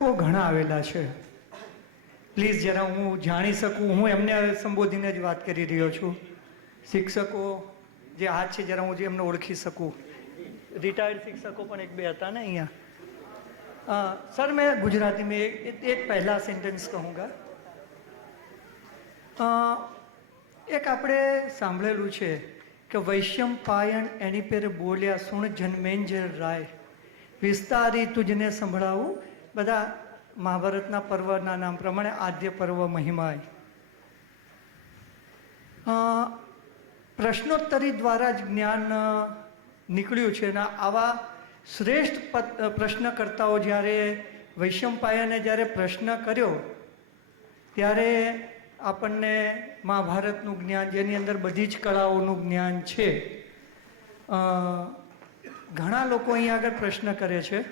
બહુ ઘણા આવેલા છે. પ્લીઝ જરા હું જાણી શકું, હું એમને સંબોધીને જ વાત કરી રહ્યો છું. શિક્ષકો જે હાથ છે જરા હું જે એમને ઓળખી શકું. રિટાયર્ડ શિક્ષકો પણ એક બે હતા ને અહીંયા. सर मैं गुजराती में एक पहला सेंटेंस कहूँगा. એક આપણે સાંભળેલું છે કે વૈશંપાયન એની પેરે બોલ્યા સુણ જન્મેન્જર રાય, વિસ્તારી તુજને સંભળાવું. બધા મહાભારતના પર્વના નામ પ્રમાણે આદ્ય પર્વ મહિમાય. પ્રશ્નોત્તરી દ્વારા જ જ્ઞાન નીકળ્યું છે અને આવા શ્રેષ્ઠ પ્રશ્નકર્તાઓ જ્યારે વૈશંપાયને જ્યારે પ્રશ્ન કર્યો ત્યારે આપણને મહાભારતનું જ્ઞાન, જેની અંદર બધી જ કળાઓનું જ્ઞાન છે. ઘણા લોકો અહીંયા આગળ પ્રશ્ન કરે છે.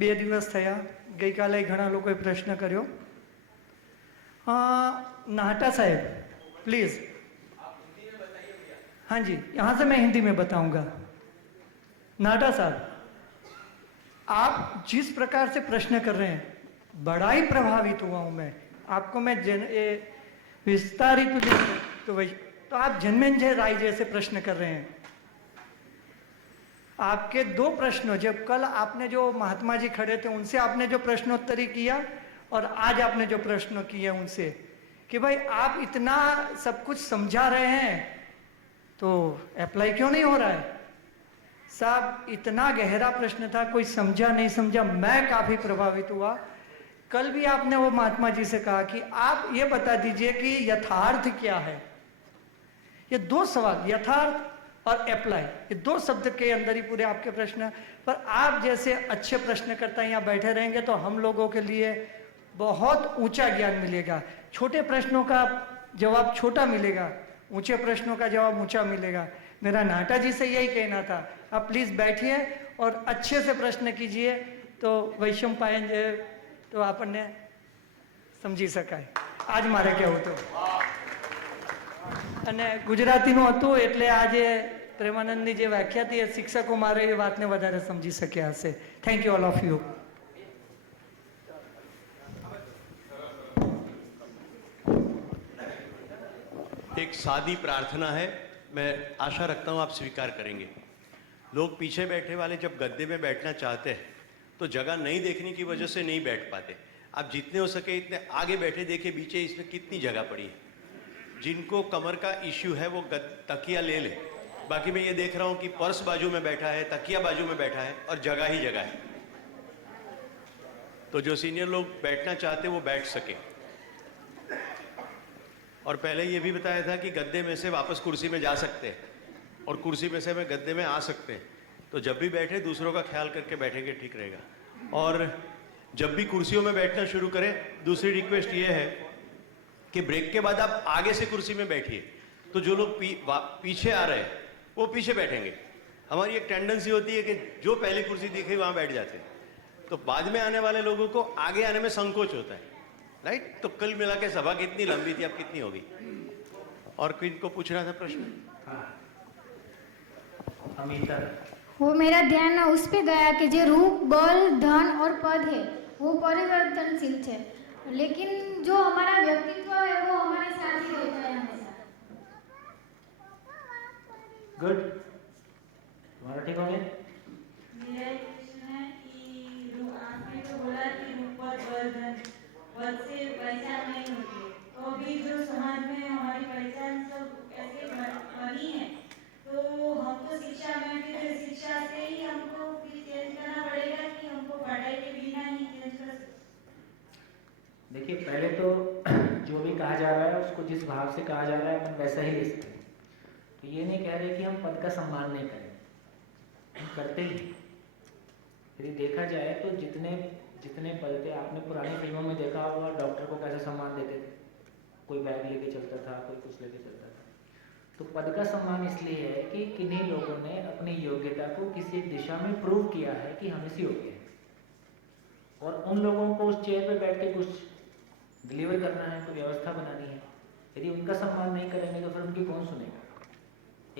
2 દિવસ થયા, ગઈકાલે ઘણા લોકોએ પ્રશ્ન કર્યો. नाहटा साहब प्लीज़. हाँ जी, यहाँ से मैं हिंदी में बताऊंगा. नाहटा साहब, आप जिस प्रकार से प्रश्न कर रहे हैं बड़ा ही प्रभावित हुआ हूँ मैं. आपको मैं विस्तारित तो आप जन्मेंजय राय जैसे प्रश्न कर रहे हैं. आपके 2 प्रश्नों, जब कल आपने जो महात्मा जी खड़े थे उनसे आपने जो प्रश्नोत्तरी किया और आज आपने जो प्रश्न किए उनसे, कि भाई आप इतना सब कुछ समझा रहे हैं तो अप्लाई क्यों नहीं हो रहा है. साहब इतना गहरा प्रश्न था, कोई समझा नहीं समझा, मैं काफ़ी प्रभावित हुआ. कल भी आपने वो महात्मा जी से कहा कि आप ये बता दीजिए कि यथार्थ क्या है. ये 2 सवाल, यथार्थ और अप्लाई, ये 2 शब्द के अंदर ही पूरे आपके प्रश्न. पर आप जैसे अच्छे प्रश्नकर्ता यहाँ बैठे रहेंगे तो हम लोगों के लिए बहुत ऊंचा ज्ञान मिलेगा. छोटे प्रश्नों का जवाब छोटा मिलेगा, ऊंचे प्रश्नों का जवाब ऊंचा मिलेगा. मेरा नाटा जी से यही कहना था. आप प्लीज़ बैठिए और अच्छे से प्रश्न कीजिए तो वैशंपायन तो આપણને સમજી શકાય. આજ મારે કહેવું હતું અને ગુજરાતીનું હતું એટલે આજે પ્રેમાનંદની જે વ્યાખ્યા હતી એ શિક્ષકો મારે એ વાતને વધારે સમજી શક્યા હશે. Thank you all of you. एक सादी प्रार्थना है, मैं आशा रखता हूँ आप स्वीकार करेंगे. लोग पीछे बैठे वाले जब गद्दे में बैठना चाहते हैं तो जगह नहीं देखने की वजह से नहीं बैठ पाते. आप जितने हो सके इतने आगे बैठे, देखिए पीछे इसमें कितनी जगह पड़ी है. जिनको कमर का इश्यू है वो तकिया ले ले. बाकी मैं ये देख रहा हूँ कि पर्स बाजू में बैठा है, तकिया बाजू में बैठा है और जगह ही जगह है. तो जो सीनियर लोग बैठना चाहते वो बैठ सके. और पहले ये भी बताया था कि गद्दे में से वापस कुर्सी में जा सकते हैं और कुर्सी में से मैं गद्दे में आ सकते हैं. तो जब भी बैठे दूसरों का ख्याल करके बैठेंगे ठीक रहेगा. और जब भी कुर्सियों में बैठना शुरू करें, दूसरी रिक्वेस्ट ये है कि ब्रेक के बाद आप आगे से कुर्सी में बैठिए. तो जो लोग पीछे आ रहे हैं वो पीछे बैठेंगे. हमारी एक टेंडेंसी होती है कि जो पहली कुर्सी दिखे वहाँ बैठ जाते हैं, तो बाद में आने वाले लोगों को आगे आने में संकोच होता है. राइट. तो कल मिला के सभा कितनी लंबी थी, अब कितनी होगी. और किनको पूछना था प्रश्न? अमिता. वो मेरा ध्यान उस पे गया कि जो रूप, बल, धन और पद है वो परिवर्तनशील है, लेकिन जो हमारा व्यक्तित्व है वो हमारे साथ ही रहता है हमेशा. गुड. तुम्हारा ठीक हो गया? मेरा एक प्रश्न है कि आपने तो बोला कि रूप, पद, बल, धन, पद से पहचान नहीं होती, तो अभी जो समाज में हमारी पहचान सब ऐसे बनी है, तो हमको शिक्षा में फिर शिक्षा से ही हमको फिर चेंज करना पड़ेगा कि हमको पढ़ाई के बिना ही चेंज कर सकते? देखिए, पहले तो जो भी कहा जा रहा है उसको जिस भाव से कहा जा रहा है हम वैसा ही ले सकते हैं. तो ये नहीं कह रहे कि हम पद का सम्मान नहीं करें, हम करते ही. यदि देखा जाए तो जितने पद थे, आपने पुरानी फिल्मों में देखा होगा डॉक्टर को कैसे सम्मान देते थे. कोई बैग लेके चलता था, कोई कुछ लेके चलता था. तो पद का सम्मान इसलिए है कि किन्हीं लोगों ने अपनी योग्यता को किसी एक दिशा में प्रूव किया है कि हम इस योग्य हैं, और उन लोगों को उस चेयर पे बैठ के कुछ डिलीवर करना है, कोई व्यवस्था बनानी है. यदि उनका सम्मान नहीं करेंगे तो फिर उनकी कौन सुनेगा.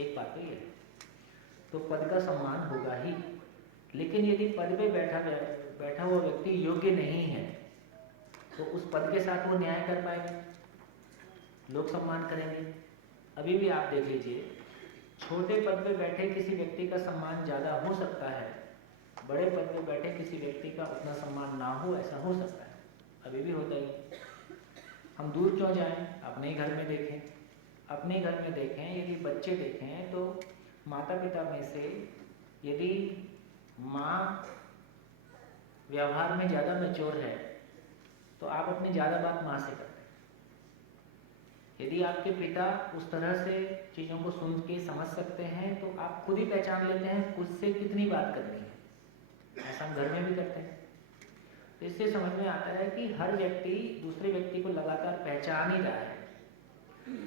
एक बात तो ये है. तो पद का सम्मान होगा ही, लेकिन यदि पद पे बैठा हुआ व्यक्ति योग्य नहीं है तो उस पद के साथ वो न्याय कर पाएगा, लोग सम्मान करेंगे। अभी भी आप देख लीजिए, छोटे पद पे बैठे किसी व्यक्ति का सम्मान ज़्यादा हो सकता है, बड़े पद पे बैठे किसी व्यक्ति का उतना सम्मान ना हो, ऐसा हो सकता है, अभी भी होता ही। हम दूर क्यों जाएं, अपने ही घर में देखें, अपने ही घर में देखें। यदि बच्चे देखें तो माता पिता में से यदि माँ व्यवहार में ज़्यादा मैच्योर है तो आप अपनी ज़्यादा बात माँ से करते हैं। यदि आपके पिता उस तरह से चीज़ों को सुन के समझ सकते हैं तो आप खुद ही पहचान लेते हैं खुद से कितनी बात करनी है। ऐसा हम घर में भी करते हैं। तो इससे समझ में आता है कि हर व्यक्ति दूसरे व्यक्ति को लगातार पहचान ही रहा है।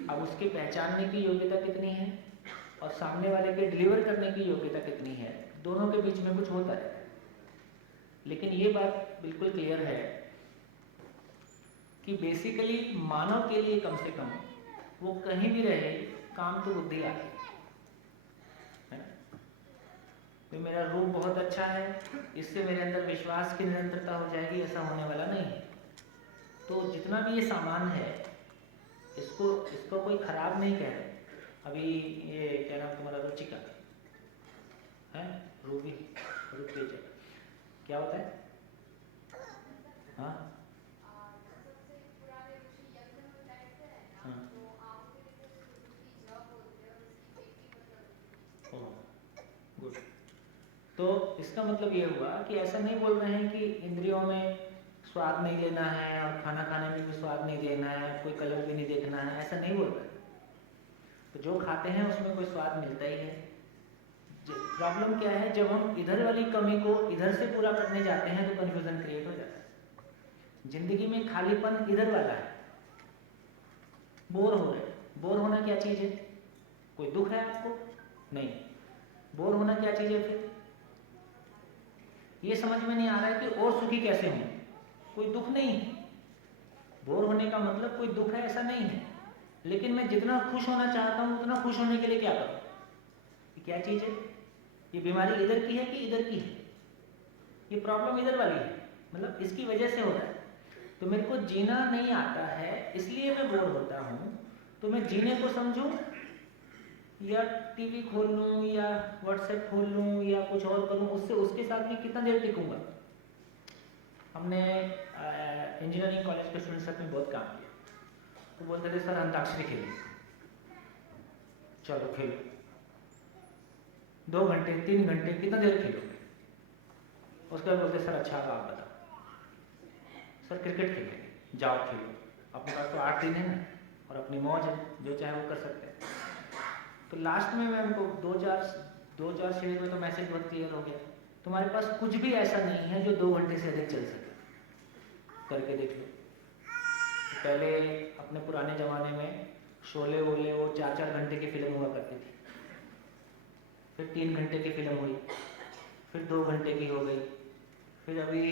अब उसके पहचानने की योग्यता कितनी है और सामने वाले के डिलीवर करने की योग्यता कितनी है, दोनों के बीच में कुछ होता है। लेकिन ये बात बिल्कुल क्लियर है कि बेसिकली मानव के लिए कम से कम वो कहीं भी रहे, काम तो बुद्धि आती है ना। तो मेरा रूप बहुत अच्छा है, इससे मेरे अंदर विश्वास की निरंतरता हो जाएगी, ऐसा होने वाला नहीं है। तो जितना भी ये सामान है इसको कोई खराब नहीं कह रहे। अभी ये क्या नाम तुम्हारा, रुचिका है, रूबी, रुतेजा, क्या होता है? हाँ गुड। तो इसका मतलब ये हुआ कि ऐसा नहीं बोल रहे हैं कि इंद्रियों में स्वाद नहीं लेना है और खाना खाने में भी स्वाद नहीं लेना है, कोई कलर भी नहीं देखना है, ऐसा नहीं बोल रहे। तो जो खाते हैं उसमें कोई स्वाद मिलता ही है। प्रॉब्लम क्या है, जब हम इधर वाली कमी को इधर से पूरा करने जाते हैं तो कंफ्यूजन क्रिएट हो जाता है। जिंदगी में खालीपन इधर वाला है, बोर हो रहे। बोर होना क्या चीज है? कोई दुख है आपको? नहीं। बोर होना क्या चीज है फिर? ये समझ में नहीं आ रहा है कि और सुखी कैसे हूं। कोई दुख नहीं है। बोर होने का मतलब कोई दुख है ऐसा नहीं है, लेकिन मैं जितना खुश होना चाहता हूं उतना खुश होने के लिए क्या करूं? ये क्या चीज है? ये बीमारी इधर की है कि इधर की है? ये प्रॉब्लम इधर वाली है, मतलब इसकी वजह से हो रहा है। तो मेरे को जीना नहीं आता है इसलिए मैं बोर होता हूं। तो मैं जीने को समझूं या टीवी खोल लूं या व्हाट्सएप खोल लूं या कुछ और करूं, उससे उसके साथ भी कितना देर टिकूंगा। हमने इंजीनियरिंग कॉलेज के स्टूडेंट्स साथ में बहुत काम किया। तो बोलते थे सर अंताक्षरी खेलिए, चलो खेलो, 2 घंटे 3 घंटे कितना देर खेलोगे? उसके बाद बोलते सर अच्छा आप बताओ। सर क्रिकेट खेलेंगे, जाओ खेलो, अपने पास तो 8 दिन है ना और अपनी मौज है, जो चाहे वो कर सकते हैं। तो लास्ट में मैं उनको 2-4 शेर में तो मैसेज बहुत क्लियर हो गया, तुम्हारे पास कुछ भी ऐसा नहीं है जो 2 घंटे से अधिक चल सके, करके देख लो। पहले अपने पुराने ज़माने में शोले वोले वो 4-4 घंटे की फिल्म हुआ करती थी, फिर 3 घंटे की फिल्म हुई, फिर 2 घंटे की हो गई, फिर अभी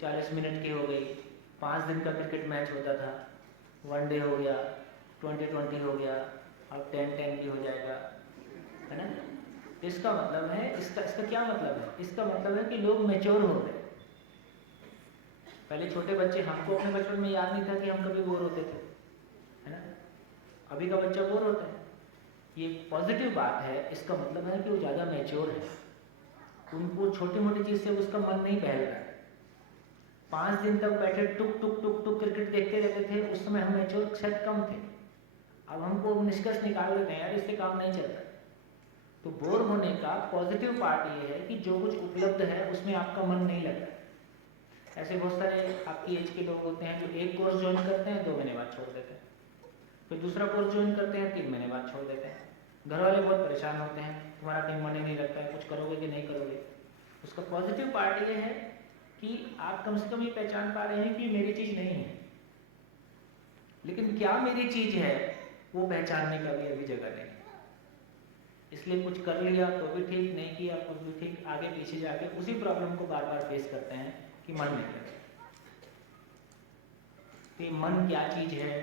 40 मिनट की हो गई। 5 दिन का क्रिकेट मैच होता था, 1 डे हो गया, 20-20 हो गया, अब 10-10 भी हो जाएगा, है ना। इसका मतलब है, इसका क्या मतलब है? इसका मतलब है कि लोग मैच्योर हो गए। पहले छोटे बच्चे, हमको अपने बचपन में याद नहीं था कि हम कभी बोर होते थे, है ना। अभी का बच्चा बोर होता है, ये पॉजिटिव बात है। इसका मतलब है कि वो ज़्यादा मैच्योर है, उनको छोटी मोटी चीज़ से उसका मन नहीं बहल रहा है। 5 दिन तक बैठे टुक टुक टुक टुक क्रिकेट देखते रहते थे, उस समय हम मैच्योर शायद कम थे। अब हमको निष्कर्ष निकाल लेते हैं यार इससे काम नहीं चलता। तो बोर होने का पॉजिटिव पार्ट ये है कि जो कुछ उपलब्ध है उसमें आपका मन नहीं लगता। ऐसे बहुत सारे आपकी एज के लोग होते हैं जो एक कोर्स ज्वाइन करते हैं, 2 महीने बाद छोड़ देते हैं, फिर दूसरा कोर्स ज्वाइन करते हैं, 3 महीने बाद छोड़ देते हैं। घर वाले बहुत परेशान होते हैं, तुम्हारा कहीं मन ही नहीं लगता है, कुछ करोगे कि नहीं करोगे। उसका पॉजिटिव पार्ट ये है कि आप कम से कम ये पहचान पा रहे हैं कि मेरी चीज़ नहीं है। लेकिन क्या मेरी चीज़ है वो पहचानने का भी अभी जगह नहीं है। इसलिए कुछ कर लिया तो भी ठीक, नहीं किया कुछ भी ठीक, आगे पीछे जाके उसी प्रॉब्लम को बार बार फेस करते हैं कि मन नहीं लगता। कि मन क्या चीज़ है,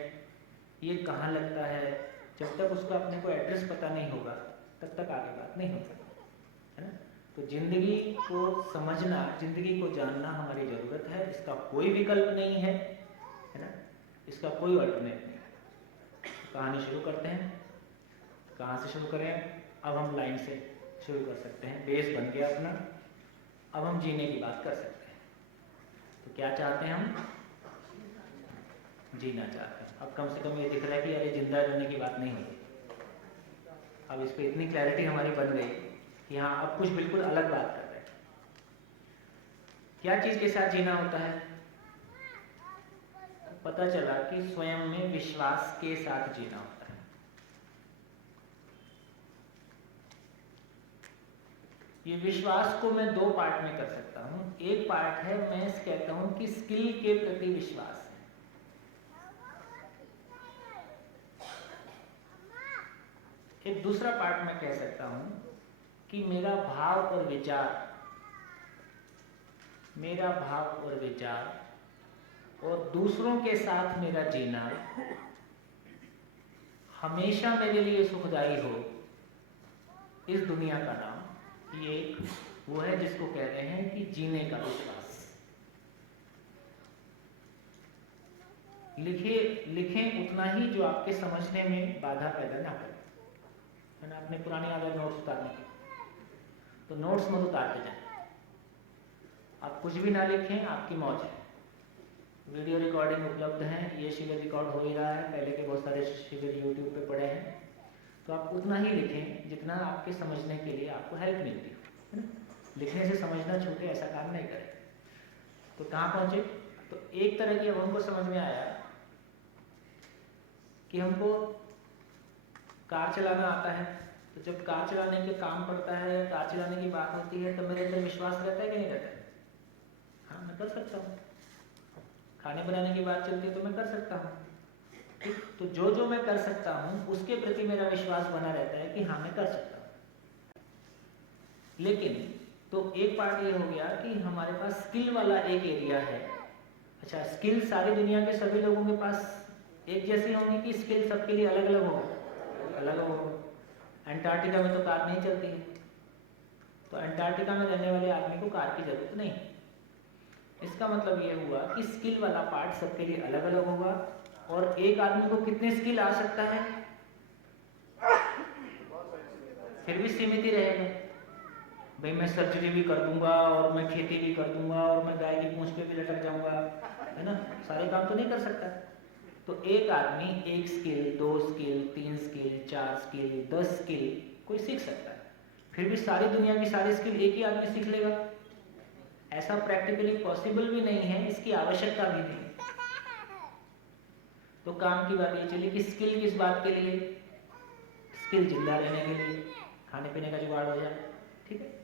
ये कहाँ लगता है, जब तक उसका अपने को एड्रेस पता नहीं होगा तब तक आगे बात नहीं होगी, है ना। तो जिंदगी को समझना, जिंदगी को जानना हमारी ज़रूरत है। इसका कोई विकल्प नहीं है ना, इसका कोई अल्टरनेट नहीं। कहानी शुरू करते हैं। कहाँ से शुरू करें? अब हम लाइन से शुरू कर सकते हैं। बेस बन गया अपना, अब हम जीने की बात कर सकते हैं। तो क्या चाहते हैं हम? जीना चाहते हैं। अब कम से कम ये दिख रहा है कि अरे जिंदा रहने की बात नहीं होती। अब इस पर इतनी क्लैरिटी हमारी बन गई कि हाँ, अब कुछ बिल्कुल अलग बात कर रहे हैं। क्या चीज़ के साथ जीना होता है? पता चला कि स्वयं में विश्वास के साथ जीना होता है। ये विश्वास को मैं दो पार्ट में कर सकता हूँ। एक पार्ट है, मैं कहता हूँ कि स्किल के प्रति विश्वास है। एक दूसरा पार्ट मैं कह सकता हूँ कि मेरा भाव और विचार और दूसरों के साथ मेरा जीना हमेशा मेरे लिए सुखदायी हो। इस दुनिया का नाम ये वो है जिसको कहते हैं कि जीने का विश्वास। लिखें उतना ही जो आपके समझने में बाधा पैदा ना करे, है ना। अपने पुरानी आदत नोट्स उतारने की, तो नोट्स मत उतारते जाएं। आप कुछ भी ना लिखें, आपकी मौज है। वीडियो रिकॉर्डिंग उपलब्ध है, ये शिविर रिकॉर्ड हो ही रहा है, पहले के बहुत सारे शिविर यूट्यूब पे पड़े हैं। तो आप उतना ही लिखें जितना आपके समझने के लिए आपको हेल्प मिलती है ना। लिखने से समझना छूटे, ऐसा काम नहीं करें। तो कहाँ पहुँचे? तो एक तरह की अब हमको समझ में आया कि हमको कार चलाना आता है। तो जब कार चलाने के काम पड़ता है, कार चलाने की बात होती है, तो मेरे अंदर विश्वास रहता है कि नहीं रहता है? हाँ, मैं कर सकता हूँ। खाने बनाने की बात चलती है तो मैं कर सकता हूँ। ठीक, तो जो मैं कर सकता हूँ उसके प्रति मेरा विश्वास बना रहता है कि हाँ, मैं कर सकता हूँ। लेकिन तो एक पार्ट ये हो गया कि हमारे पास स्किल वाला एक एरिया है। अच्छा, स्किल सारी दुनिया के सभी लोगों के पास एक जैसी होंगी कि स्किल सबके लिए अलग अलग होगा? अलग होगा। अंटार्कटिका में तो कार नहीं चलती है, तो अंटार्कटिका में रहने वाले आदमी को कार की जरूरत नहीं। इसका मतलब ये हुआ कि स्किल वाला पार्ट सबके लिए अलग अलग होगा। और एक आदमी को कितने स्किल आ सकता है? फिर भी सीमित ही रहेगा। भाई मैं सर्जरी भी कर दूंगा और मैं खेती भी कर दूंगा और मैं गाय की पूंछ पे भी लटक जाऊंगा, है ना। सारे काम तो नहीं कर सकता। तो एक आदमी एक skill, 2 skill, 3 skill, 4 skill, 10 skill कोई सीख सकता है। फिर भी सारी दुनिया की सारी स्किल एक ही आदमी सीख लेगा, ऐसा प्रैक्टिकली पॉसिबल भी नहीं है, इसकी आवश्यकता भी नहीं। तो काम की बात ये चली कि स्किल किस बात के लिए? स्किल जिंदा रहने के लिए, खाने पीने का जुगाड़ हो जाए। ठीक है।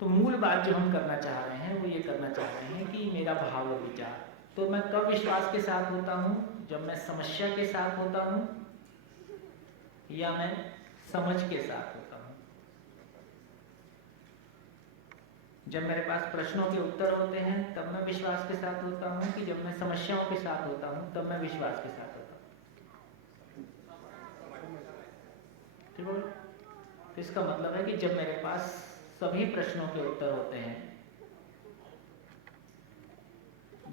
तो मूल बात जो हम करना चाह रहे हैं वो ये करना चाह रहे हैं कि मेरा भाव और विचार। तो मैं कब विश्वास के साथ होता हूँ? जब मैं समस्या के साथ होता हूँ या मैं समझ के साथ होता हूँ। जब मेरे पास प्रश्नों के उत्तर होते हैं तब मैं विश्वास के साथ होता हूँ, कि जब मैं समस्याओं के साथ होता हूँ तब मैं विश्वास के साथ होता हूँ। ठीक है। तो इसका मतलब है कि जब मेरे पास सभी प्रश्नों के उत्तर होते हैं,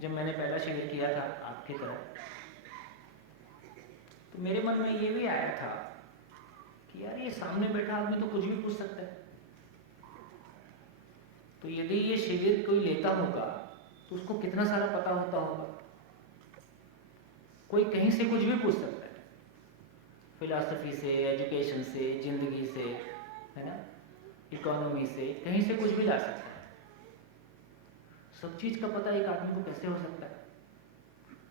जब मैंने पहला शिविर किया था आपकी तरह, तो मेरे मन में ये भी आया था कि यार ये सामने बैठा आदमी तो कुछ भी पूछ सकता है। तो यदि ये शिविर कोई लेता होगा तो उसको कितना सारा पता होता होगा। कोई कहीं से कुछ भी पूछ सकता है, फिलॉसफी से, एजुकेशन से, जिंदगी से, है ना, इकोनॉमी से, कहीं से कुछ भी ला सकता है। सब चीज़ का पता एक आदमी को कैसे हो सकता है?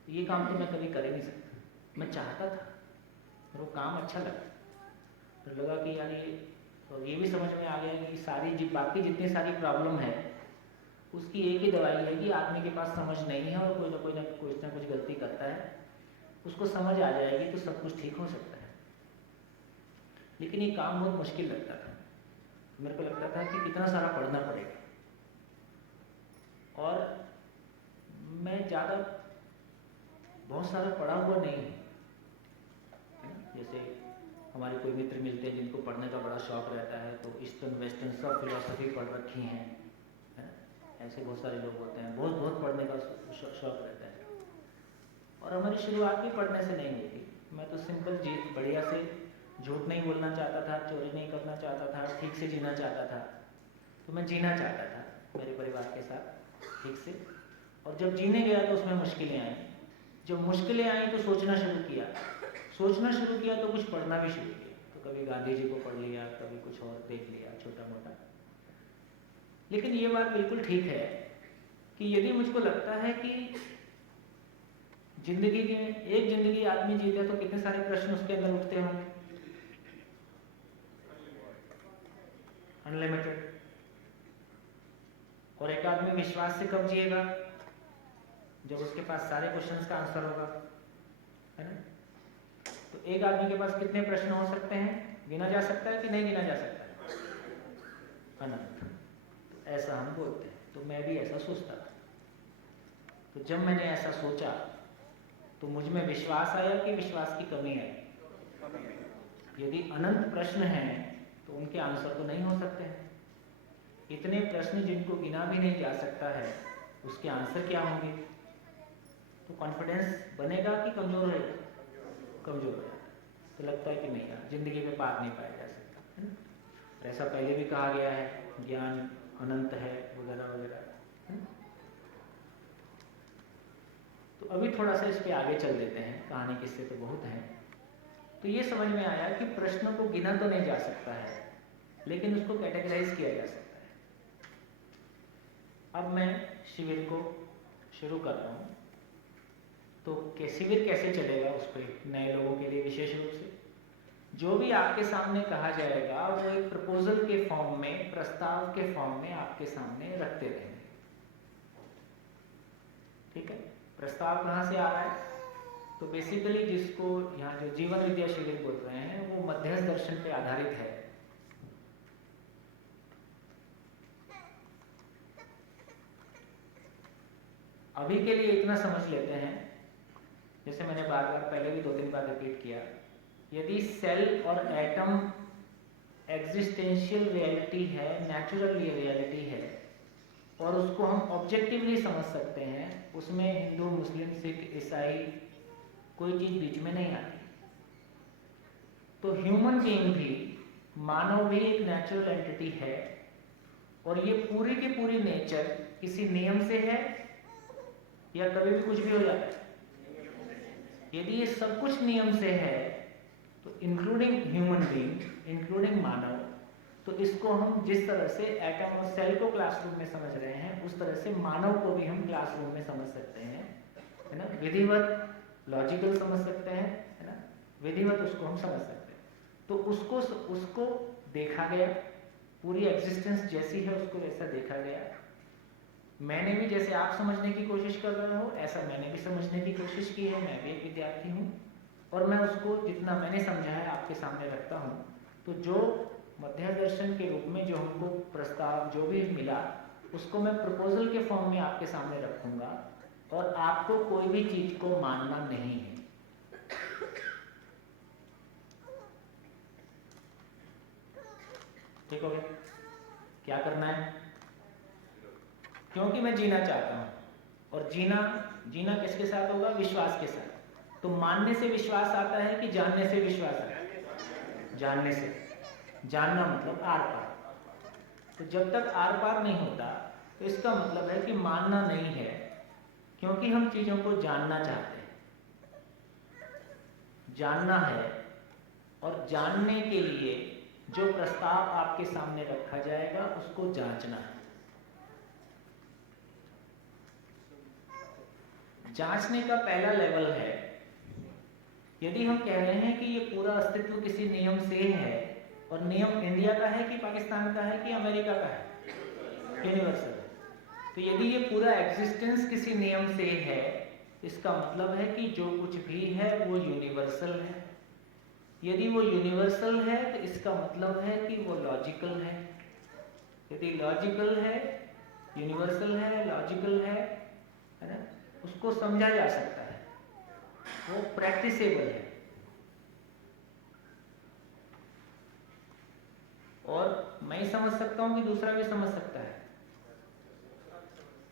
ये काम तो मैं कभी कर ही नहीं सकता। मैं चाहता था, मेरे को काम अच्छा लगा, तो लगा कि यार ये भी समझ में आ गया कि सारी बाकी जितनी सारी प्रॉब्लम है उसकी एक ही दवाई है कि आदमी के पास समझ नहीं है और कोई ना कुछ गलती करता है। उसको समझ आ जाएगी तो सब कुछ ठीक हो सकता है। लेकिन ये काम बहुत मुश्किल लगता था। मेरे को लगता था कि कितना सारा पढ़ना पड़ेगा, और मैं बहुत सारा पढ़ा हुआ नहीं हूँ। जैसे हमारे कोई मित्र मिलते हैं जिनको पढ़ने का बड़ा शौक रहता है, तो ईस्टर्न वेस्टर्न सब फिलोसफी पढ़ रखी हैं, है ना? ऐसे बहुत सारे लोग होते हैं, बहुत बहुत पढ़ने का शौक रहता है। और हमारी शुरुआत भी पढ़ने से नहीं हुई थी। मैं तो सिंपल जी बढ़िया से झूठ नहीं बोलना चाहता था, चोरी नहीं करना चाहता था, ठीक से जीना चाहता था। तो मैं जीना चाहता था मेरे परिवार के साथ ठीक से, और जब जीने गया तो उसमें मुश्किलें आई। जब मुश्किलें आई तो सोचना शुरू किया तो कुछ पढ़ना भी शुरू किया। तो कभी गांधी जी को पढ़ लिया, कभी कुछ और देख लिया छोटा मोटा। लेकिन ये बात बिल्कुल ठीक है कि यदि मुझको लगता है कि जिंदगी में एक जिंदगी आदमी जीते तो कितने सारे प्रश्न उसके अंदर उठते होंगे, अनलिमिटेड। और एक आदमी विश्वास से कब जिएगा? जब उसके पास सारे क्वेश्चंस का आंसर होगा, है ना? तो एक आदमी के पास कितने प्रश्न हो सकते हैं? गिना जा सकता है कि नहीं गिना जा सकता है? अनंत। तो ऐसा हम बोलते हैं। तो मैं भी ऐसा सोचता था। तो जब मैंने ऐसा सोचा तो मुझ में विश्वास आया कि विश्वास की कमी आई। यदि अनंत प्रश्न हैं तो उनके आंसर तो नहीं हो सकते हैं। इतने प्रश्न जिनको गिना भी नहीं जा सकता है, उसके आंसर क्या होंगे? तो कॉन्फिडेंस बनेगा कि कमजोर रहेगा? कमजोर रहेगा। तो लगता है कि नहीं यार, जिंदगी में पार नहीं पाया जा सकता, है ना? ऐसा पहले भी कहा गया है, ज्ञान अनंत है वगैरह वगैरह। तो अभी थोड़ा सा इस पे आगे चल देते हैं, कहानी किस्से तो बहुत हैं। तो ये समझ में आया कि प्रश्न को गिना तो नहीं जा सकता है, लेकिन उसको कैटेगराइज किया जा सकता है। अब मैं शिविर को शुरू कर रहा हूँ। तो शिविर कैसे चलेगा उस पर, नए लोगों के लिए विशेष रूप से जो भी आपके सामने कहा जाएगा वो एक प्रपोजल के फॉर्म में, प्रस्ताव के फॉर्म में आपके सामने रखते रहेंगे। ठीक है? प्रस्ताव कहाँ से आ रहा है? तो बेसिकली जिसको यहाँ जो जीवन विद्या शिविर बोल रहे हैं वो मध्यस्थ दर्शन पे आधारित है। अभी के लिए इतना समझ लेते हैं, जैसे मैंने बार बार पहले भी 2-3 बार रिपीट किया, यदि सेल और एटम एग्जिस्टेंशियल रियलिटी है, नेचुरल रियलिटी है, और उसको हम ऑब्जेक्टिवली समझ सकते हैं, उसमें हिंदू, मुस्लिम, सिख, ईसाई कोई चीज बीच में नहीं आती। तो ह्यूमन बीइंग भी, मानव भी एक नेचुरल एंटिटी है, और ये पूरी की पूरी नेचर किसी नियम से है या कभी भी कुछ भी हो जाता है। यदि ये सब कुछ नियम से है तो इंक्लूडिंग ह्यूमन बीइंग, इंक्लूडिंग मानव, तो इसको हम जिस तरह से एटम और सेल को क्लासरूम में समझ रहे हैं उस तरह से मानव को भी हम क्लासरूम में समझ सकते हैं, है ना? विधिवत, लॉजिकल समझ सकते हैं, है ना? विधिवत उसको हम समझ सकते हैं। तो उसको देखा गया, पूरी एग्जिस्टेंस जैसी है उसको वैसा देखा गया। मैंने भी जैसे आप समझने की कोशिश कर रहे हो ऐसा मैंने भी समझने की कोशिश की है। मैं भी एक विद्यार्थी हूँ और मैं उसको जितना मैंने समझा है आपके सामने रखता हूँ। तो जो मध्य दर्शन के रूप में जो हमको प्रस्ताव जो भी मिला उसको मैं प्रपोजल के फॉर्म में आपके सामने रखूंगा, और आपको कोई भी चीज को मानना नहीं है। ठीक हो गया? क्या करना है? क्योंकि मैं जीना चाहता हूं, और जीना किसके साथ होगा? विश्वास के साथ। तो मानने से विश्वास आता है कि जानने से विश्वास आता है? जानने से। जानना मतलब आर पार। तो जब तक आर पार नहीं होता तो इसका मतलब है कि मानना नहीं है, क्योंकि हम चीजों को जानना चाहते हैं। जानना है, और जानने के लिए जो प्रस्ताव आपके सामने रखा जाएगा उसको जांचना है। जांचने का पहला लेवल है, यदि हम कह रहे हैं कि ये पूरा अस्तित्व किसी नियम से है, और नियम इंडिया का है कि पाकिस्तान का है कि अमेरिका का है? यूनिवर्सल है। तो यदि ये पूरा एग्जिस्टेंस किसी नियम से है, इसका मतलब है कि जो कुछ भी है वो यूनिवर्सल है। यदि वो यूनिवर्सल है तो इसका मतलब है कि वो लॉजिकल है। यदि लॉजिकल है, यूनिवर्सल है, लॉजिकल है ना, उसको समझा जा सकता है, वो प्रैक्टिसेबल है। और मैं समझ सकता हूँ कि दूसरा भी समझ सकता है,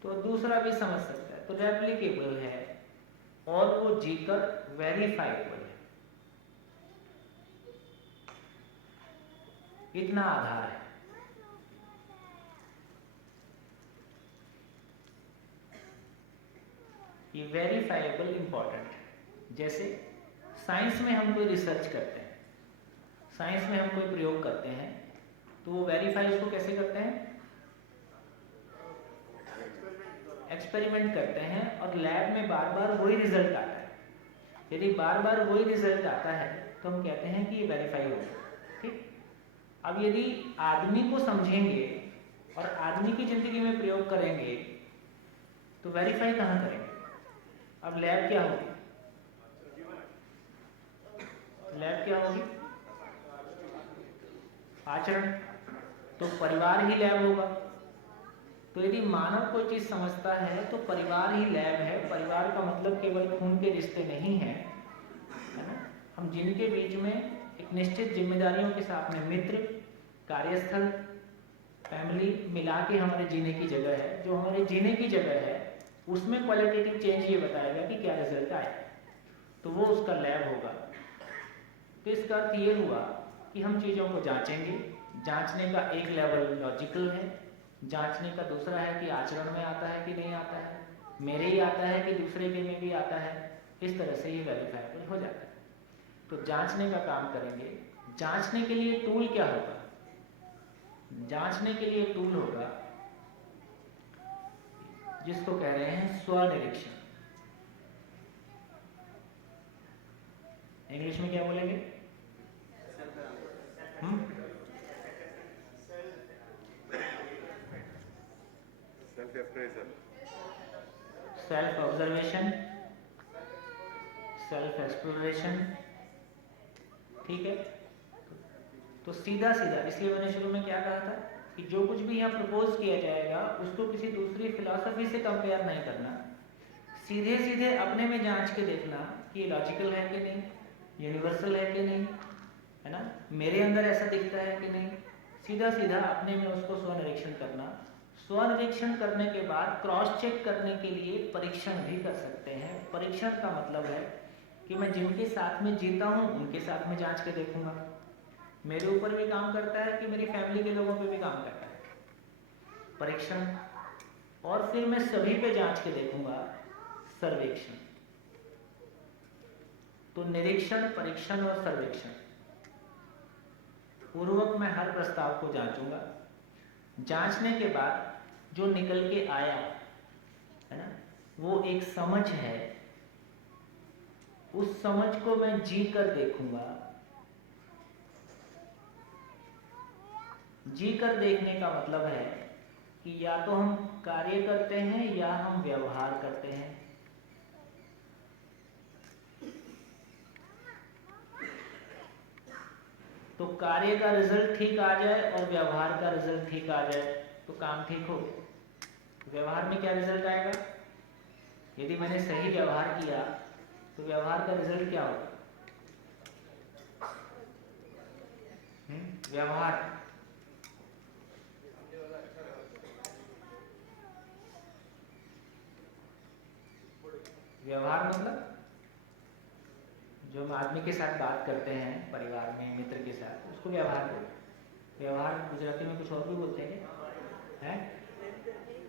तो दूसरा भी समझ सकता है, तो रेप्लिकेबल है और वो जीकर वेरीफाइबल है। इतना आधार है। ये वेरीफाइबल इंपॉर्टेंट है। जैसे साइंस में हम कोई रिसर्च करते हैं, साइंस में हम कोई प्रयोग करते हैं, तो वो वेरीफाई उसको कैसे करते हैं? एक्सपेरिमेंट करते हैं और लैब में बार बार वही रिजल्ट आता है। यदि बार बार वही रिजल्ट आता है तो हम कहते हैं कि ये वेरीफाई हो गया। ठीक। अब यदि आदमी को समझेंगे और आदमी की जिंदगी में प्रयोग करेंगे तो वेरीफाई कहाँ करेंगे? अब लैब क्या होगी? लैब क्या होगी? आचरण। तो परिवार ही लैब होगा। तो यदि मानव कोई चीज समझता है तो परिवार ही लैब है। परिवार का मतलब केवल खून के रिश्ते नहीं है, है ना? हम जिनके बीच में एक निश्चित जिम्मेदारियों के साथ में मित्र, कार्यस्थल, फैमिली मिला के हमारे जीने की जगह है। जो हमारे जीने की जगह है उसमें क्वालिटेटिव चेंज ये बताएगा कि क्या रिजल्ट आए, तो वो उसका लैब होगा। तो इसका अर्थ ये हुआ कि हम चीज़ों को जांचेंगे। जांचने का एक लेवल लॉजिकल है, जांचने का दूसरा है कि आचरण में आता है कि नहीं आता है, मेरे ही आता है कि दूसरे के में भी आता है। इस तरह से ये वेरीफाइबल हो जाता है। तो जांचने का काम करेंगे। जांचने के लिए टूल क्या होगा? जांचने के लिए टूल होगा जिसको कह रहे हैं स्वनिरीक्षण। इंग्लिश में क्या बोलेंगे? Self observation, self exploration. ठीक है। तो सीधा सीधा, इसलिए मैंने शुरू में क्या कहा था कि जो कुछ भी यहाँ प्रपोज किया जाएगा उसको किसी दूसरी फिलॉसफी से कंपेयर नहीं करना। सीधे सीधे अपने में जांच के देखना कि ये लॉजिकल है कि नहीं, यूनिवर्सल है कि नहीं, है ना, मेरे अंदर ऐसा दिखता है कि नहीं। सीधा सीधा अपने में उसको स्वनिरीक्षण करना। स्वनिरीक्षण करने के बाद क्रॉस चेक करने के लिए परीक्षण भी कर सकते हैं। परीक्षण का मतलब है कि मैं जिनके साथ में जीता हूँ उनके साथ में जांच के देखूंगा। मेरे ऊपर भी काम करता है कि मेरी फैमिली के लोगों पे भी काम करता है, परीक्षण। और फिर मैं सभी पे जांच के देखूंगा, सर्वेक्षण। तो निरीक्षण, परीक्षण और सर्वेक्षण पूर्वक मैं हर प्रस्ताव को जांचूंगा। जांचने के बाद जो निकल के आया, है ना, वो एक समझ है। उस समझ को मैं जी कर देखूंगा। जी कर देखने का मतलब है कि या तो हम कार्य करते हैं या हम व्यवहार करते हैं। तो कार्य का रिजल्ट ठीक आ जाए और व्यवहार का रिजल्ट ठीक आ जाए तो काम ठीक हो। व्यवहार में क्या रिजल्ट आएगा? यदि मैंने सही व्यवहार किया तो व्यवहार का रिजल्ट क्या होगा? व्यवहार, व्यवहार मतलब जो हम आदमी के साथ बात करते हैं, परिवार में मित्र के साथ, उसको व्यवहार बोलते हैं। व्यवहार गुजराती में कुछ और भी बोलते हैं हैं?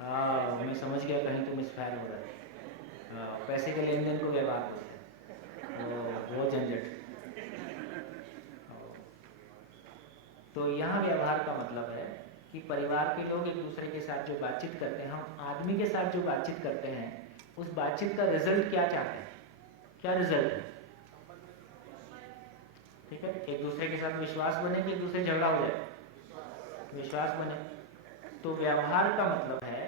हाँ, मैं समझ गया, कहीं तो मिसफायर हो रहा है। पैसे के लेन देन को व्यवहार बोलते हैं, वो झंझट। तो यहाँ व्यवहार का मतलब है कि परिवार के लोग एक दूसरे के साथ जो बातचीत करते हैं, हम आदमी के साथ जो बातचीत करते हैं, उस बातचीत का रिजल्ट क्या चाहते हैं? क्या रिजल्ट है? ठीक है। एक दूसरे के साथ विश्वास बने कि एक दूसरे झगड़ा हो जाए, विश्वास बने। तो व्यवहार का मतलब है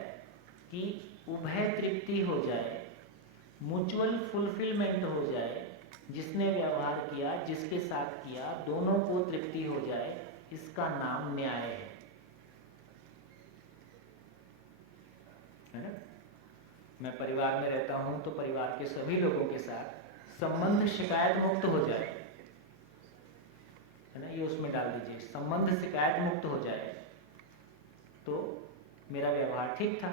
कि उभय तृप्ति हो जाए, म्यूचुअल फुलफिलमेंट हो जाए। जिसने व्यवहार किया, जिसके साथ किया, दोनों को तृप्ति हो जाए, इसका नाम न्याय है ना। मैं परिवार में रहता हूं तो परिवार के सभी लोगों के साथ संबंध शिकायत मुक्त हो जाए, है ना, ये उसमें डाल दीजिए। संबंध शिकायत मुक्त हो जाए तो मेरा व्यवहार ठीक था,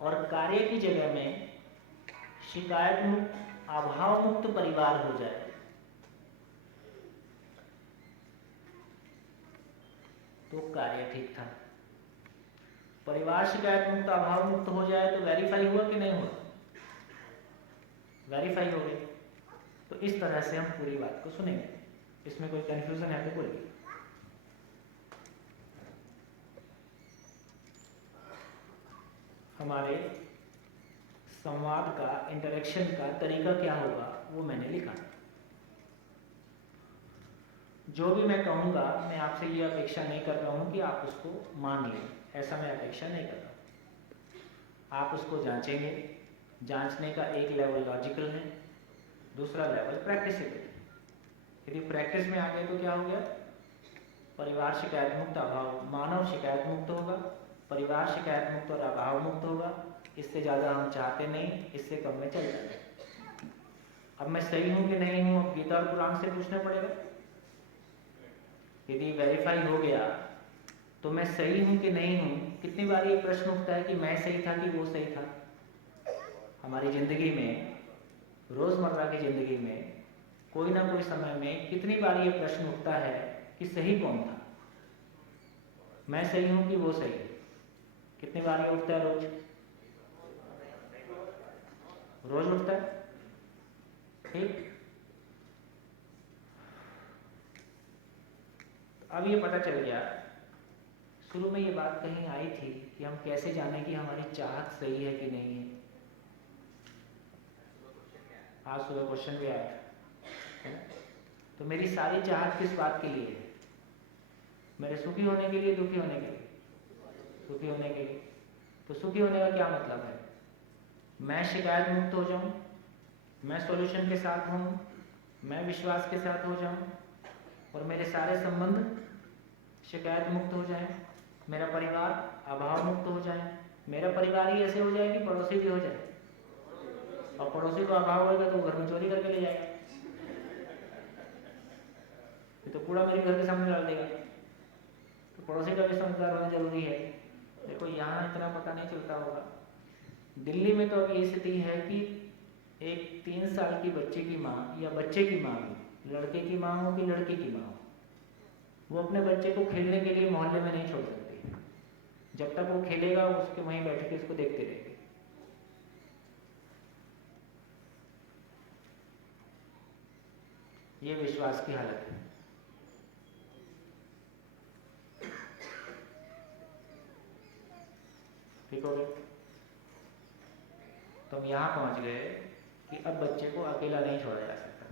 और कार्य की जगह में शिकायत मुक्त, अभाव मुक्त परिवार हो जाए तो कार्य ठीक था। परिवार शिकायत मुक्त, अभाव मुक्त हो जाए तो वेरीफाई हुआ कि नहीं हुआ? वेरीफाई हो गई। तो इस तरह से हम पूरी बात को सुनेंगे। इसमें कोई कंफ्यूजन है तो बोलिए। हमारे संवाद का, इंटरेक्शन का तरीका क्या होगा वो मैंने लिखा। जो भी मैं कहूँगा, मैं आपसे ये अपेक्षा नहीं कर रहा हूँ कि आप उसको मान लें, ऐसा मैं अपेक्षा नहीं कर रहा हूँ। आप उसको जांचेंगे। जांचने का एक लेवल लॉजिकल है, दूसरा लेवल प्रैक्टिसेबल है। यदि प्रैक्टिस में आ गए तो क्या हो गया? परिवार शिकायत मुक्त, अभाव, मानव शिकायत मुक्त होगा, परिवार शिकायत मुक्त और अभाव मुक्त होगा। इससे ज़्यादा हम चाहते नहीं, इससे कम में चल जाए। अब मैं सही हूँ कि नहीं हूँ, अब गीता और कुरान से पूछना पड़ेगा। यदि वेरीफाई हो गया तो मैं सही हूँ कि नहीं हूँ। कितनी बार ये प्रश्न उठता है कि मैं सही था कि वो सही था? हमारी ज़िंदगी में, रोज़मर्रा की ज़िंदगी में कोई ना कोई समय में कितनी बार ये प्रश्न उठता है कि सही कौन था? मैं सही हूँ कि वो सही है? कितनी बार ये उठता है? रोज उठता है। ठीक, अब ये पता चल गया। शुरू में ये बात कहीं आई थी कि हम कैसे जाने कि हमारी चाहत सही है कि नहीं है। आज सुबह क्वेश्चन भी आया है ना? तो मेरी सारी चाहत किस बात के लिए है? मेरे सुखी होने के लिए, दुखी होने के लिए? सुखी होने के लिए। तो सुखी होने का क्या मतलब है? मैं शिकायत मुक्त हो जाऊं, मैं सॉल्यूशन के साथ हूं, मैं विश्वास के साथ हो जाऊं, और मेरे सारे संबंध शिकायत मुक्त हो जाएं, मेरा परिवार अभाव मुक्त हो जाए। मेरा परिवार ही ऐसे हो जाए कि पड़ोसी भी हो जाए, और पड़ोसी को अभाव होगा तो वो घर में चोरी करके ले जाएगा, तो कूड़ा मेरे घर के सामने डाल देगा। तो पड़ोसी का भी समझदार होना जरूरी है। देखो, यहाँ इतना पता नहीं चलता होगा, दिल्ली में तो अब ये स्थिति है कि एक 3 साल की बच्चे की माँ या बच्चे की माँ भी, लड़के की माँ हो कि लड़की की माँ हो, वो अपने बच्चे को खेलने के लिए मोहल्ले में नहीं छोड़ सकती। जब तक वो खेलेगा उसके वहीं बैठ के उसको देखते रहेंगे। ये विश्वास की हालत है। ठीक हो गया? तो हम यहाँ पहुँच गए कि अब बच्चे को अकेला नहीं छोड़ा जा सकता,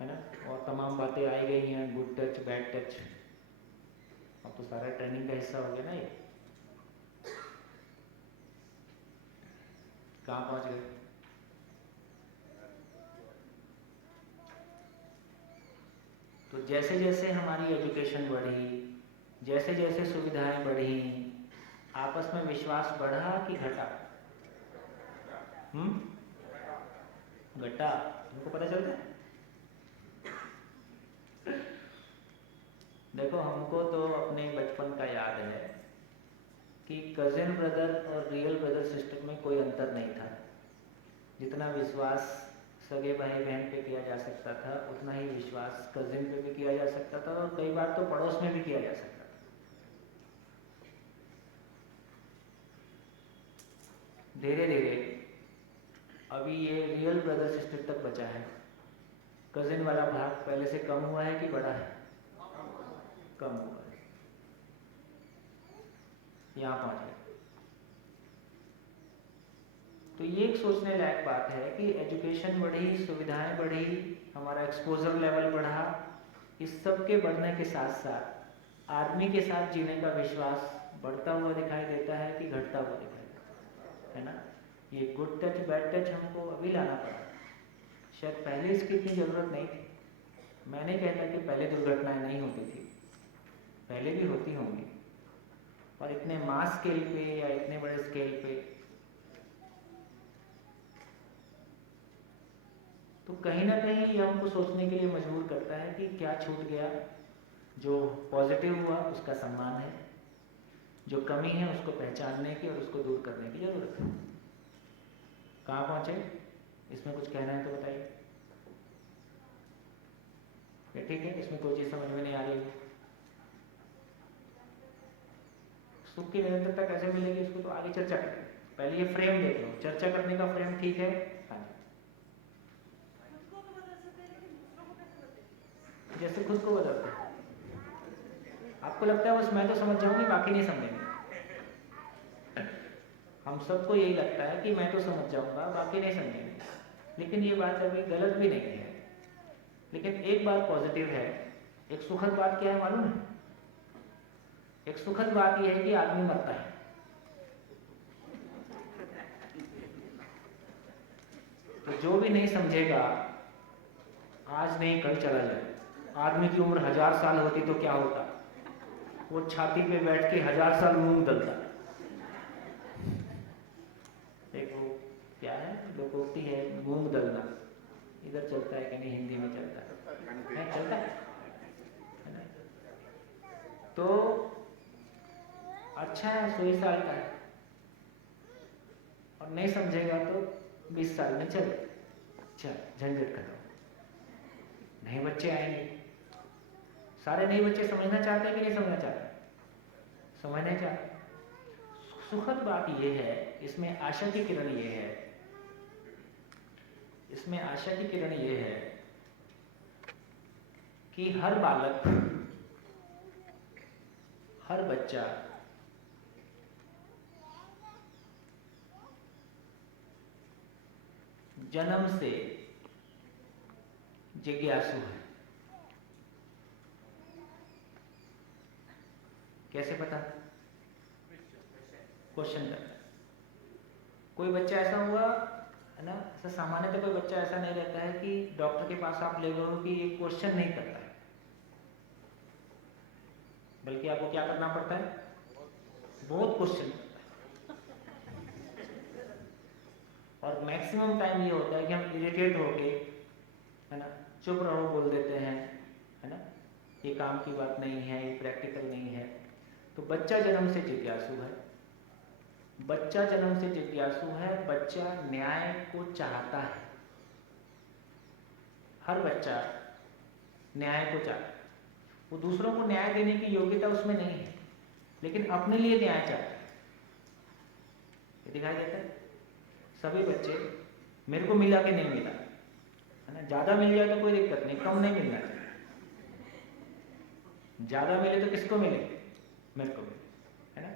है ना? और तमाम बातें आई गई हैं, गुड टच, बैड टच। अब तो सारा ट्रेनिंग का हिस्सा हो गया ना ये। कहाँ पहुँच गए? तो जैसे जैसे हमारी एजुकेशन बढ़ी, जैसे जैसे सुविधाएं बढ़ी, आपस में विश्वास बढ़ा कि घटा? घटा। तुमको पता चलता है? देखो, हमको तो अपने बचपन का याद है कि कजिन ब्रदर और रियल ब्रदर सिस्टर में कोई अंतर नहीं था। जितना विश्वास सगे भाई बहन पे किया जा सकता था, उतना ही विश्वास कजिन पे भी किया जा सकता था, और कई बार तो पड़ोस में भी किया जा सकता था। धीरे धीरे अभी ये रियल ब्रदर सिस्टर तक बचा है। कजिन वाला भाग पहले से कम हुआ है कि बढ़ा है? कम हुआ है। यहाँ पहुंच गए। तो ये एक सोचने लायक बात है कि एजुकेशन बढ़ी, सुविधाएं बढ़ी, हमारा एक्सपोजर लेवल बढ़ा। इस सब के बढ़ने के साथ साथ आदमी के साथ जीने का विश्वास बढ़ता हुआ दिखाई देता है कि घटता हुआ दिखाई देता है ना? ये गुड टच बैड टच हमको अभी लाना पड़ा। शायद पहले इसकी इतनी ज़रूरत नहीं थी। मैं नहीं कहता कि पहले दुर्घटनाएं नहीं होती थी, पहले भी होती होंगी, और इतने मास स्केल पे या इतने बड़े स्केल पे तो कहीं ना कहीं ये हमको सोचने के लिए मजबूर करता है कि क्या छूट गया। जो पॉजिटिव हुआ उसका सम्मान है, जो कमी है उसको पहचानने की और उसको दूर करने की जरूरत है। कहाँ पहुंचे? इसमें कुछ कहना है तो बताइए। ये ठीक है? इसमें कोई चीज समझ में नहीं आ रही है? सुख की निरंतरता कैसे मिलेगी इसको तो आगे चर्चा करें। पहले ये फ्रेम देख लो, चर्चा करने का फ्रेम ठीक है? हाँ जी। जैसे खुद को बदलते हैं। आपको लगता है बस मैं तो समझ जाऊंगी, बाकी नहीं समझेंगे। हम सबको यही लगता है कि मैं तो समझ जाऊंगा, बाकी नहीं समझेंगे। लेकिन ये बात अभी गलत भी नहीं है। लेकिन एक बात पॉजिटिव है, एक सुखद बात क्या है मालूम है? एक सुखद बात यह है कि आदमी मरता है। तो जो भी नहीं समझेगा, आज नहीं कल चला जाए। आदमी की उम्र 1000 साल होती तो क्या होता? वो छाती पे बैठ के 1000 साल मूंग दलता। एक वो क्या है, लोकोक्ति है, मूंग दलना। इधर चलता है कि नहीं? हिंदी में चलता है, चलता है ना? तो अच्छा है, 100 साल का है, और नहीं समझेगा तो 20 साल में चले। चल, झंझट खत्म। नए बच्चे आएंगे, सारे नए बच्चे समझना चाहते हैं कि नहीं समझना चाहते? समझना चाहते। सुखद बात यह है, इसमें आशा की किरण ये है, इसमें आशा की किरण ये है कि हर बालक, हर बच्चा जन्म से जिज्ञासु है। कैसे पता? क्वेश्चन करता है। कोई बच्चा ऐसा हुआ है ना, ऐसा सामान्यतः कोई बच्चा ऐसा नहीं रहता है कि डॉक्टर के पास आप ले गए हो कि ये क्वेश्चन नहीं करता है, बल्कि आपको क्या करना पड़ता है? बहुत क्वेश्चन करता है। और मैक्सिमम टाइम ये होता है कि हम इरिटेट होके, है ना, चुप रहो बोल देते हैं, है ना, ये काम की बात नहीं है, ये प्रैक्टिकल नहीं है। तो बच्चा जन्म से जिज्ञासु है, बच्चा जन्म से जिज्ञासु है, बच्चा न्याय को चाहता है। हर बच्चा न्याय को चाहता है। वो दूसरों को न्याय देने की योग्यता उसमें नहीं है, लेकिन अपने लिए न्याय चाहता है। ये दिखाई देता है? सभी बच्चे, मेरे को मिला कि नहीं मिला, है ना, ज्यादा मिल जाए तो कोई दिक्कत नहीं, कम नहीं मिलना चाहिए। ज्यादा मिले तो किसको मिले? मेरे को मिले, है ना,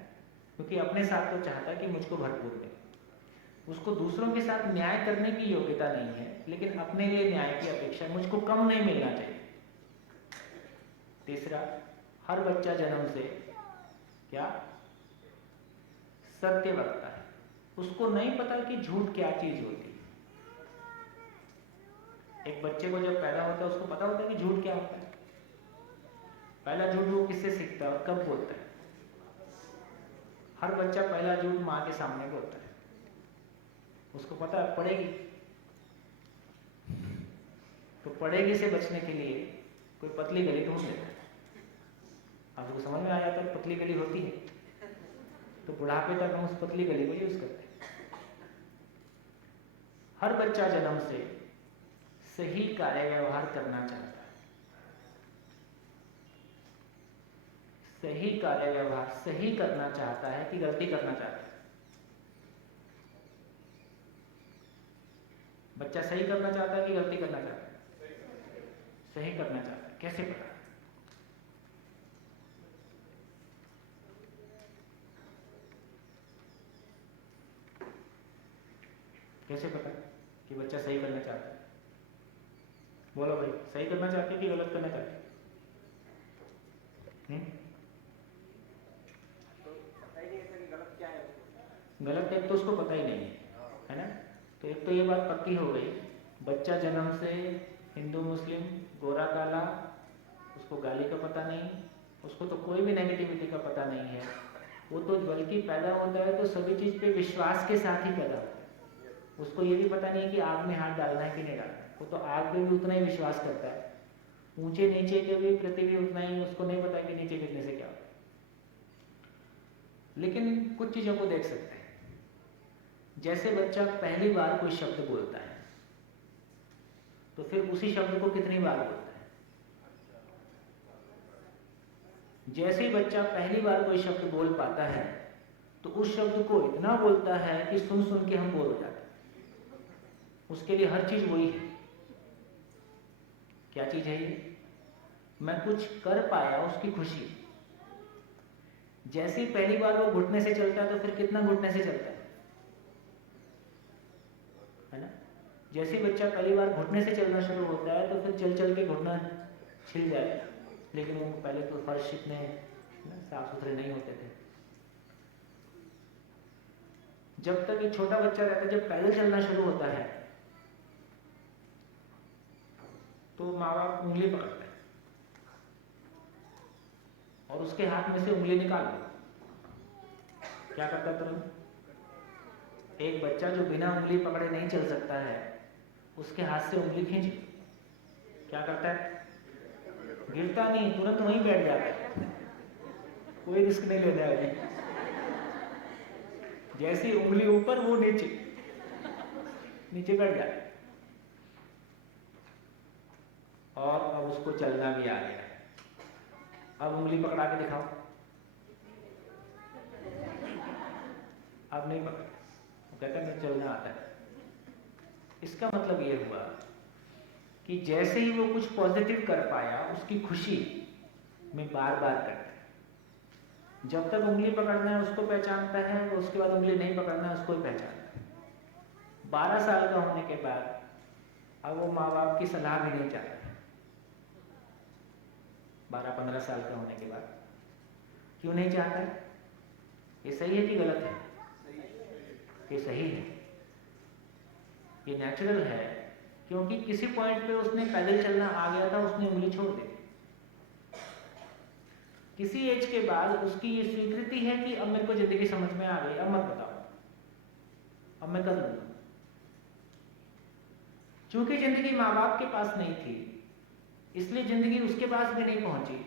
क्योंकि अपने साथ तो चाहता है कि मुझको भरपूर मिले। उसको दूसरों के साथ न्याय करने की योग्यता नहीं है, लेकिन अपने लिए न्याय की अपेक्षा, मुझको कम नहीं मिलना चाहिए। तीसरा, हर बच्चा जन्म से क्या? सत्य वक्ता है। उसको नहीं पता कि झूठ क्या चीज होती है। एक बच्चे को जब पैदा होता है उसको पता होता है कि झूठ क्या होता है। पहला झूठ वो किससे सीखता है और कब बोलता है? हर बच्चा पहला झूठ माँ के सामने बोलता है। उसको पता है पड़ेगी, तो पड़ेगी से बचने के लिए कोई पतली गली ढूंढ लेता है। आपको समझ में आ जाता है पतली गली होती है, तो बुढ़ापे तक हम उस पतली गली को यूज करते हैं। हर बच्चा जन्म से सही कार्य व्यवहार करना चाहता है। सही कार्य व्यवहार, सही करना चाहता है कि गलती करना चाहता है? बच्चा सही करना चाहता है कि गलती करना चाहता है? सही करना चाहता है। कैसे पता? कैसे पता कि बच्चा सही करना चाहता है? बोलो भाई, सही करना चाहते हैं कि गलत करना चाहते हैं? गलत एक तो उसको पता ही नहीं है ना। तो एक तो ये बात पक्की हो गई, बच्चा जन्म से हिंदू मुस्लिम गोरा काला, उसको गाली का पता नहीं, उसको तो कोई भी नेगेटिविटी का पता नहीं है। वो तो बल्कि पैदा होता है तो सभी चीज पे विश्वास के साथ ही पैदा होता है। उसको ये भी पता नहीं कि आग में हाथ डालना है कि नहीं डालना है। वो तो आग पे भी उतना ही विश्वास करता है, ऊंचे नीचे के भी प्रति भी उतना ही, उसको नहीं पता कि नीचे गिरने से क्या होता है। लेकिन कुछ चीज़ों को देख सकते हैं, जैसे बच्चा पहली बार कोई शब्द बोलता है तो फिर उसी शब्द को कितनी बार बोलता है। जैसे ही बच्चा पहली बार कोई शब्द बोल पाता है तो उस शब्द को इतना बोलता है कि सुन सुन के हम बोर हो जाते हैं। उसके लिए हर चीज वही है। क्या चीज है ये? मैं कुछ कर पाया, उसकी खुशी। जैसे ही पहली बार वो घुटने से चलता है तो फिर कितना घुटने से चलता है ना। जैसे ही बच्चा पहली बार घुटने से चलना शुरू होता है तो फिर चल चल के घुटना छिल जाएगा। लेकिन वो पहले तो फर्श इतने साफ सुथरे नहीं होते थे। जब तक एक छोटा बच्चा रहता है, जब पैदल चलना शुरू होता है तो माँ बाप उंगली पकड़ते हैं और उसके हाथ में से उंगली निकाल दो। क्या करता है तुरंत? एक बच्चा जो बिना उंगली पकड़े नहीं चल सकता है, उसके हाथ से उंगली खींच, क्या करता है? गिरता नहीं, तुरंत वहीं बैठ जाता है। कोई रिस्क नहीं लेना है अभी। जैसी उंगली ऊपर, वो नीचे नीचे बैठ जाता है। और अब उसको चलना भी आ गया है। अब उंगली पकड़ा के दिखाओ। अब नहीं पकड़, वो कहता है चलना आता है। इसका मतलब ये हुआ कि जैसे ही वो कुछ पॉजिटिव कर पाया, उसकी खुशी में बार बार करता है। जब तक उंगली पकड़ना है उसको पहचानता है, तो उसके बाद उंगली नहीं पकड़ना है उसको ही पहचानता है। 12 साल का होने के बाद अब वो माँ बाप की सलाह भी नहीं चाहता है। 12-15 साल का होने के बाद क्यों नहीं चाहता है? ये सही है कि गलत है? ये सही है, ये नेचुरल है। क्योंकि किसी पॉइंट पे उसने पैदल चलना आ गया था, उसने उंगली छोड़ दी। किसी एज के बाद उसकी ये स्वीकृति है कि अब मेरे को जिंदगी समझ में आ गई, अब मत बताओ, अब मैं कर लूंगा। चूंकि जिंदगी माँ बाप के पास नहीं थी, इसलिए जिंदगी उसके पास भी नहीं पहुंची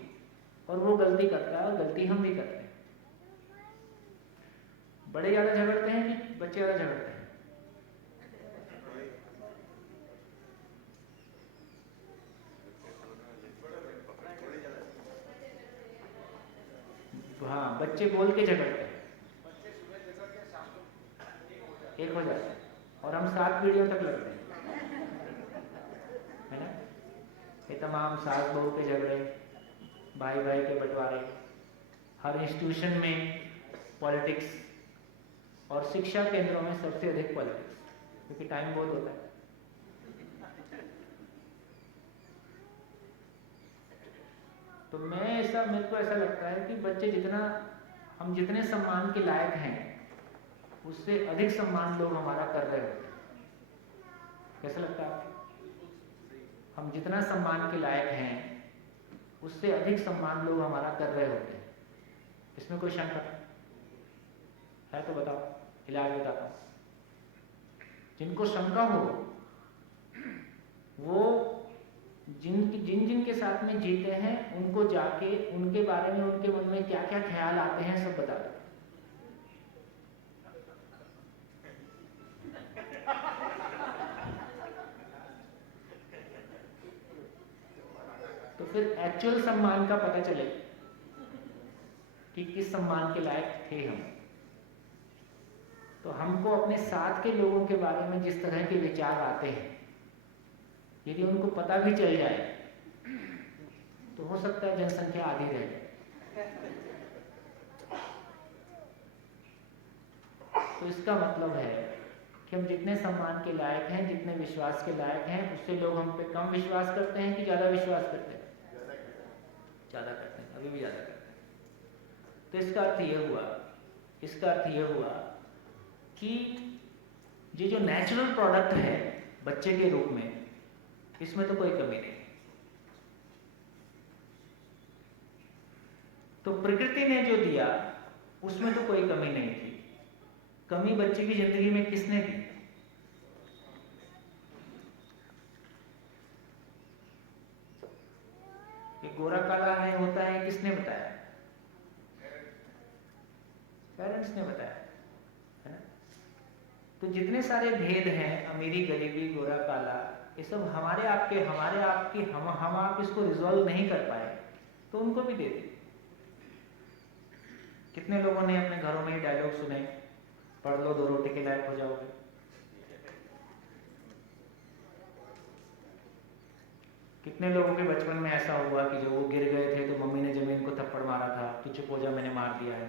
और वो गलती करता है, और गलती हम भी करते हैं। बड़े ज्यादा झगड़ते हैं कि बच्चे ज्यादा झगड़ते हैं? हाँ, बच्चे बोल के झगड़ते हैं, एक हो जाता है, और हम 7 पीढ़ियों तक लड़ते हैं, है ना। ये तमाम सास बहू के झगड़े, भाई भाई के बंटवारे, हर इंस्टीट्यूशन में पॉलिटिक्स, और शिक्षा केंद्रों में सबसे अधिक पॉलिटिक्स, क्योंकि टाइम बहुत होता है। तो मेरे को ऐसा लगता है कि बच्चे हम जितने सम्मान के लायक हैं, उससे अधिक सम्मान लोग हमारा कर रहे होते हैं। कैसा लगता है आपको? हम जितना सम्मान के लायक हैं, उससे अधिक सम्मान लोग हमारा कर रहे होते हैं। इसमें कोई शंका है तो बताओ, इलाज बताता हूं। जिनको शंका हो, वो जिन के साथ में जीते हैं, उनको जाके उनके बारे में, उनके मन में क्या क्या ख्याल आते हैं, सब बता दो। तो फिर एक्चुअल सम्मान का पता चले कि किस सम्मान के लायक थे हम। तो हमको अपने साथ के लोगों के बारे में जिस तरह के विचार आते हैं, यदि उनको पता भी चल जाए तो हो सकता है जनसंख्या आधी रह जाए। तो इसका मतलब है कि हम जितने सम्मान के लायक हैं, जितने विश्वास के लायक हैं, उससे लोग हम पे कम विश्वास करते हैं कि ज्यादा विश्वास करते हैं? ज्यादा करते हैं, अभी भी ज्यादा करते हैं। तो इसका अर्थ ये हुआ कि ये जो नेचुरल प्रोडक्ट है बच्चे के रूप में, इसमें तो कोई कमी नहीं। तो प्रकृति ने जो दिया उसमें तो कोई कमी नहीं थी। कमी बच्चे की जिंदगी में किसने दी? गोरा काला है होता है, किसने बताया? पेरेंट्स ने बताया, है ना? तो जितने सारे भेद हैं, अमीरी गरीबी गोरा काला, ये सब हमारे आपके हम आप इसको रिजॉल्व नहीं कर पाए तो उनको भी दे दी। कितने लोगों ने अपने घरों में ये डायलॉग सुने, पढ़ लो 2 रोटी के लायक हो जाओगे। कितने लोगों के बचपन में ऐसा हुआ कि जब वो गिर गए थे तो मम्मी ने जमीन को थप्पड़ मारा था, तू चुप हो जा मैंने मार दिया है,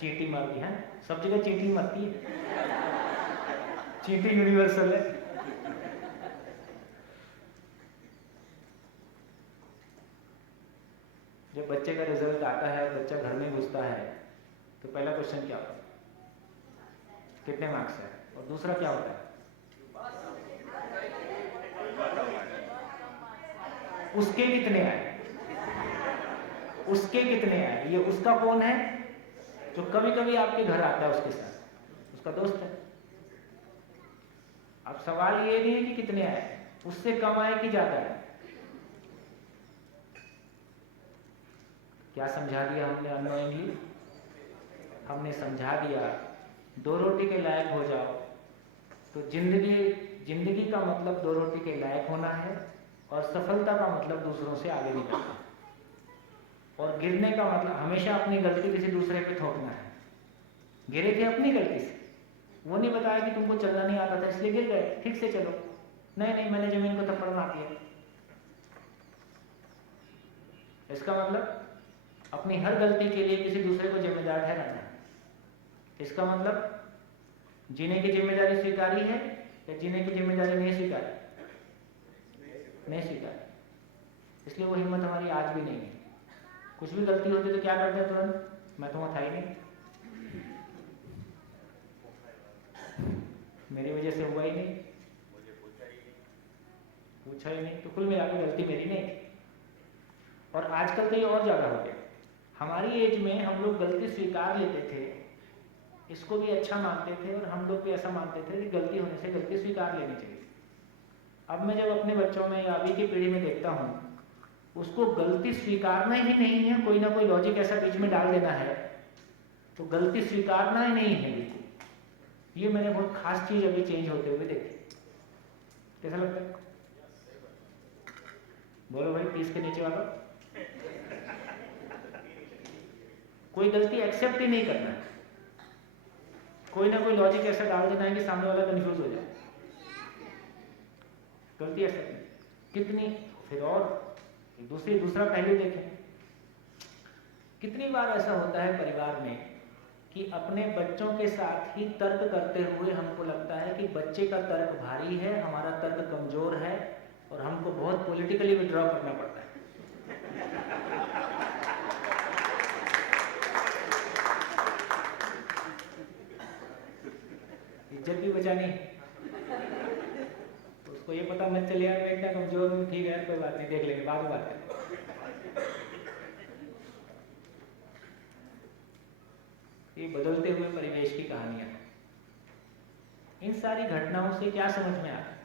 चींटी मार दी है, सब जगह चींटी मरती है, चींटी यूनिवर्सल है। जब बच्चे का रिजल्ट आता है, बच्चा घर में घुसता है तो पहला क्वेश्चन क्या होता है? कितने मार्क्स है? और दूसरा क्या होता है? उसके कितने आए, उसके कितने आए। ये उसका कौन है? जो कभी कभी आपके घर आता है उसके साथ, उसका दोस्त है। अब सवाल ये नहीं है कि कितने आए, उससे कम आए कि ज्यादा है। क्या समझा दिया हमने अननोइंगली? हमने समझा दिया 2 रोटी के लायक हो जाओ। तो जिंदगी का मतलब 2 रोटी के लायक होना है, और सफलता का मतलब दूसरों से आगे निकलना, और गिरने का मतलब हमेशा अपनी गलती किसी दूसरे पे थोपना है। गिरे थे अपनी गलती से, वो नहीं बताया कि तुमको चलना नहीं आता था इसलिए गिर गए, ठीक से चलो। नहीं मैंने जमीन को थप्पड़ मार दिया। इसका मतलब अपनी हर गलती के लिए किसी दूसरे को जिम्मेदार ठहराना। इसका मतलब जीने की जिम्मेदारी स्वीकारी है या जीने की जिम्मेदारी नहीं स्वीकारी? नहीं स्वीकारी। इसलिए वो हिम्मत हमारी आज भी नहीं है। कुछ भी गलती होती तो क्या करते हैं तुरंत? मैं तो वहां था ही नहीं, मेरी वजह से हुआ ही नहीं, पूछा ही नहीं, तो कुल मिलाकर गलती मेरी नहीं थी। और आजकल तो ये और ज्यादा हो गया। हमारी एज में हम लोग गलती स्वीकार लेते थे, इसको भी अच्छा मानते थे, और हम लोग भी ऐसा मानते थे कि गलती होने से गलती स्वीकार लेनी चाहिए। अब मैं जब अपने बच्चों में या अभी की पीढ़ी में देखता हूँ, उसको गलती स्वीकारना ही नहीं है, कोई ना कोई लॉजिक ऐसा बीच में डाल देना है, तो गलती स्वीकारना ही नहीं है बिल्कुल। ये मैंने बहुत खास चीज अभी चेंज होते हुए देखी। कैसा लगता है? बोलो भाई 30 के नीचे वाला। कोई गलती एक्सेप्ट ही नहीं करना है, कोई ना कोई लॉजिक ऐसा डाल देना है कि सामने वाला कंफ्यूज हो जाए। गलती ऐसा नहीं कितनी। फिर और दूसरा पहलू देखें, कितनी बार ऐसा होता है परिवार में कि अपने बच्चों के साथ ही तर्क करते हुए हमको लगता है कि बच्चे का तर्क भारी है, हमारा तर्क कमजोर है, और हमको बहुत पॉलिटिकली विड्रॉ करना पड़ता है। इज्जत भी बचानी है, तो उसको ये पता मत चले यार मैं इतना कमजोर हूँ, ठीक है यार कोई बात नहीं, देख लेंगे बाद में बात करें। ये बदलते हुए परिवेश की कहानियां हैं। इन सारी घटनाओं से क्या समझ में आ रहा है?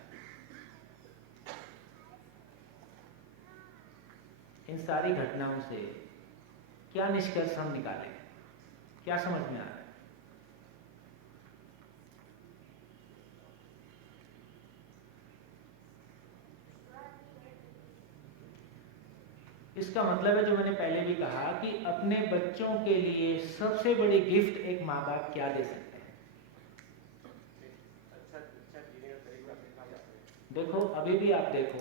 इन सारी घटनाओं से क्या निष्कर्ष हम निकालें? क्या समझ में आ रहा है? इसका मतलब है जो मैंने पहले भी कहा कि अपने बच्चों के लिए सबसे बड़ी गिफ्ट एक माँ बाप क्या दे सकते हैं? देखो अभी भी आप देखो,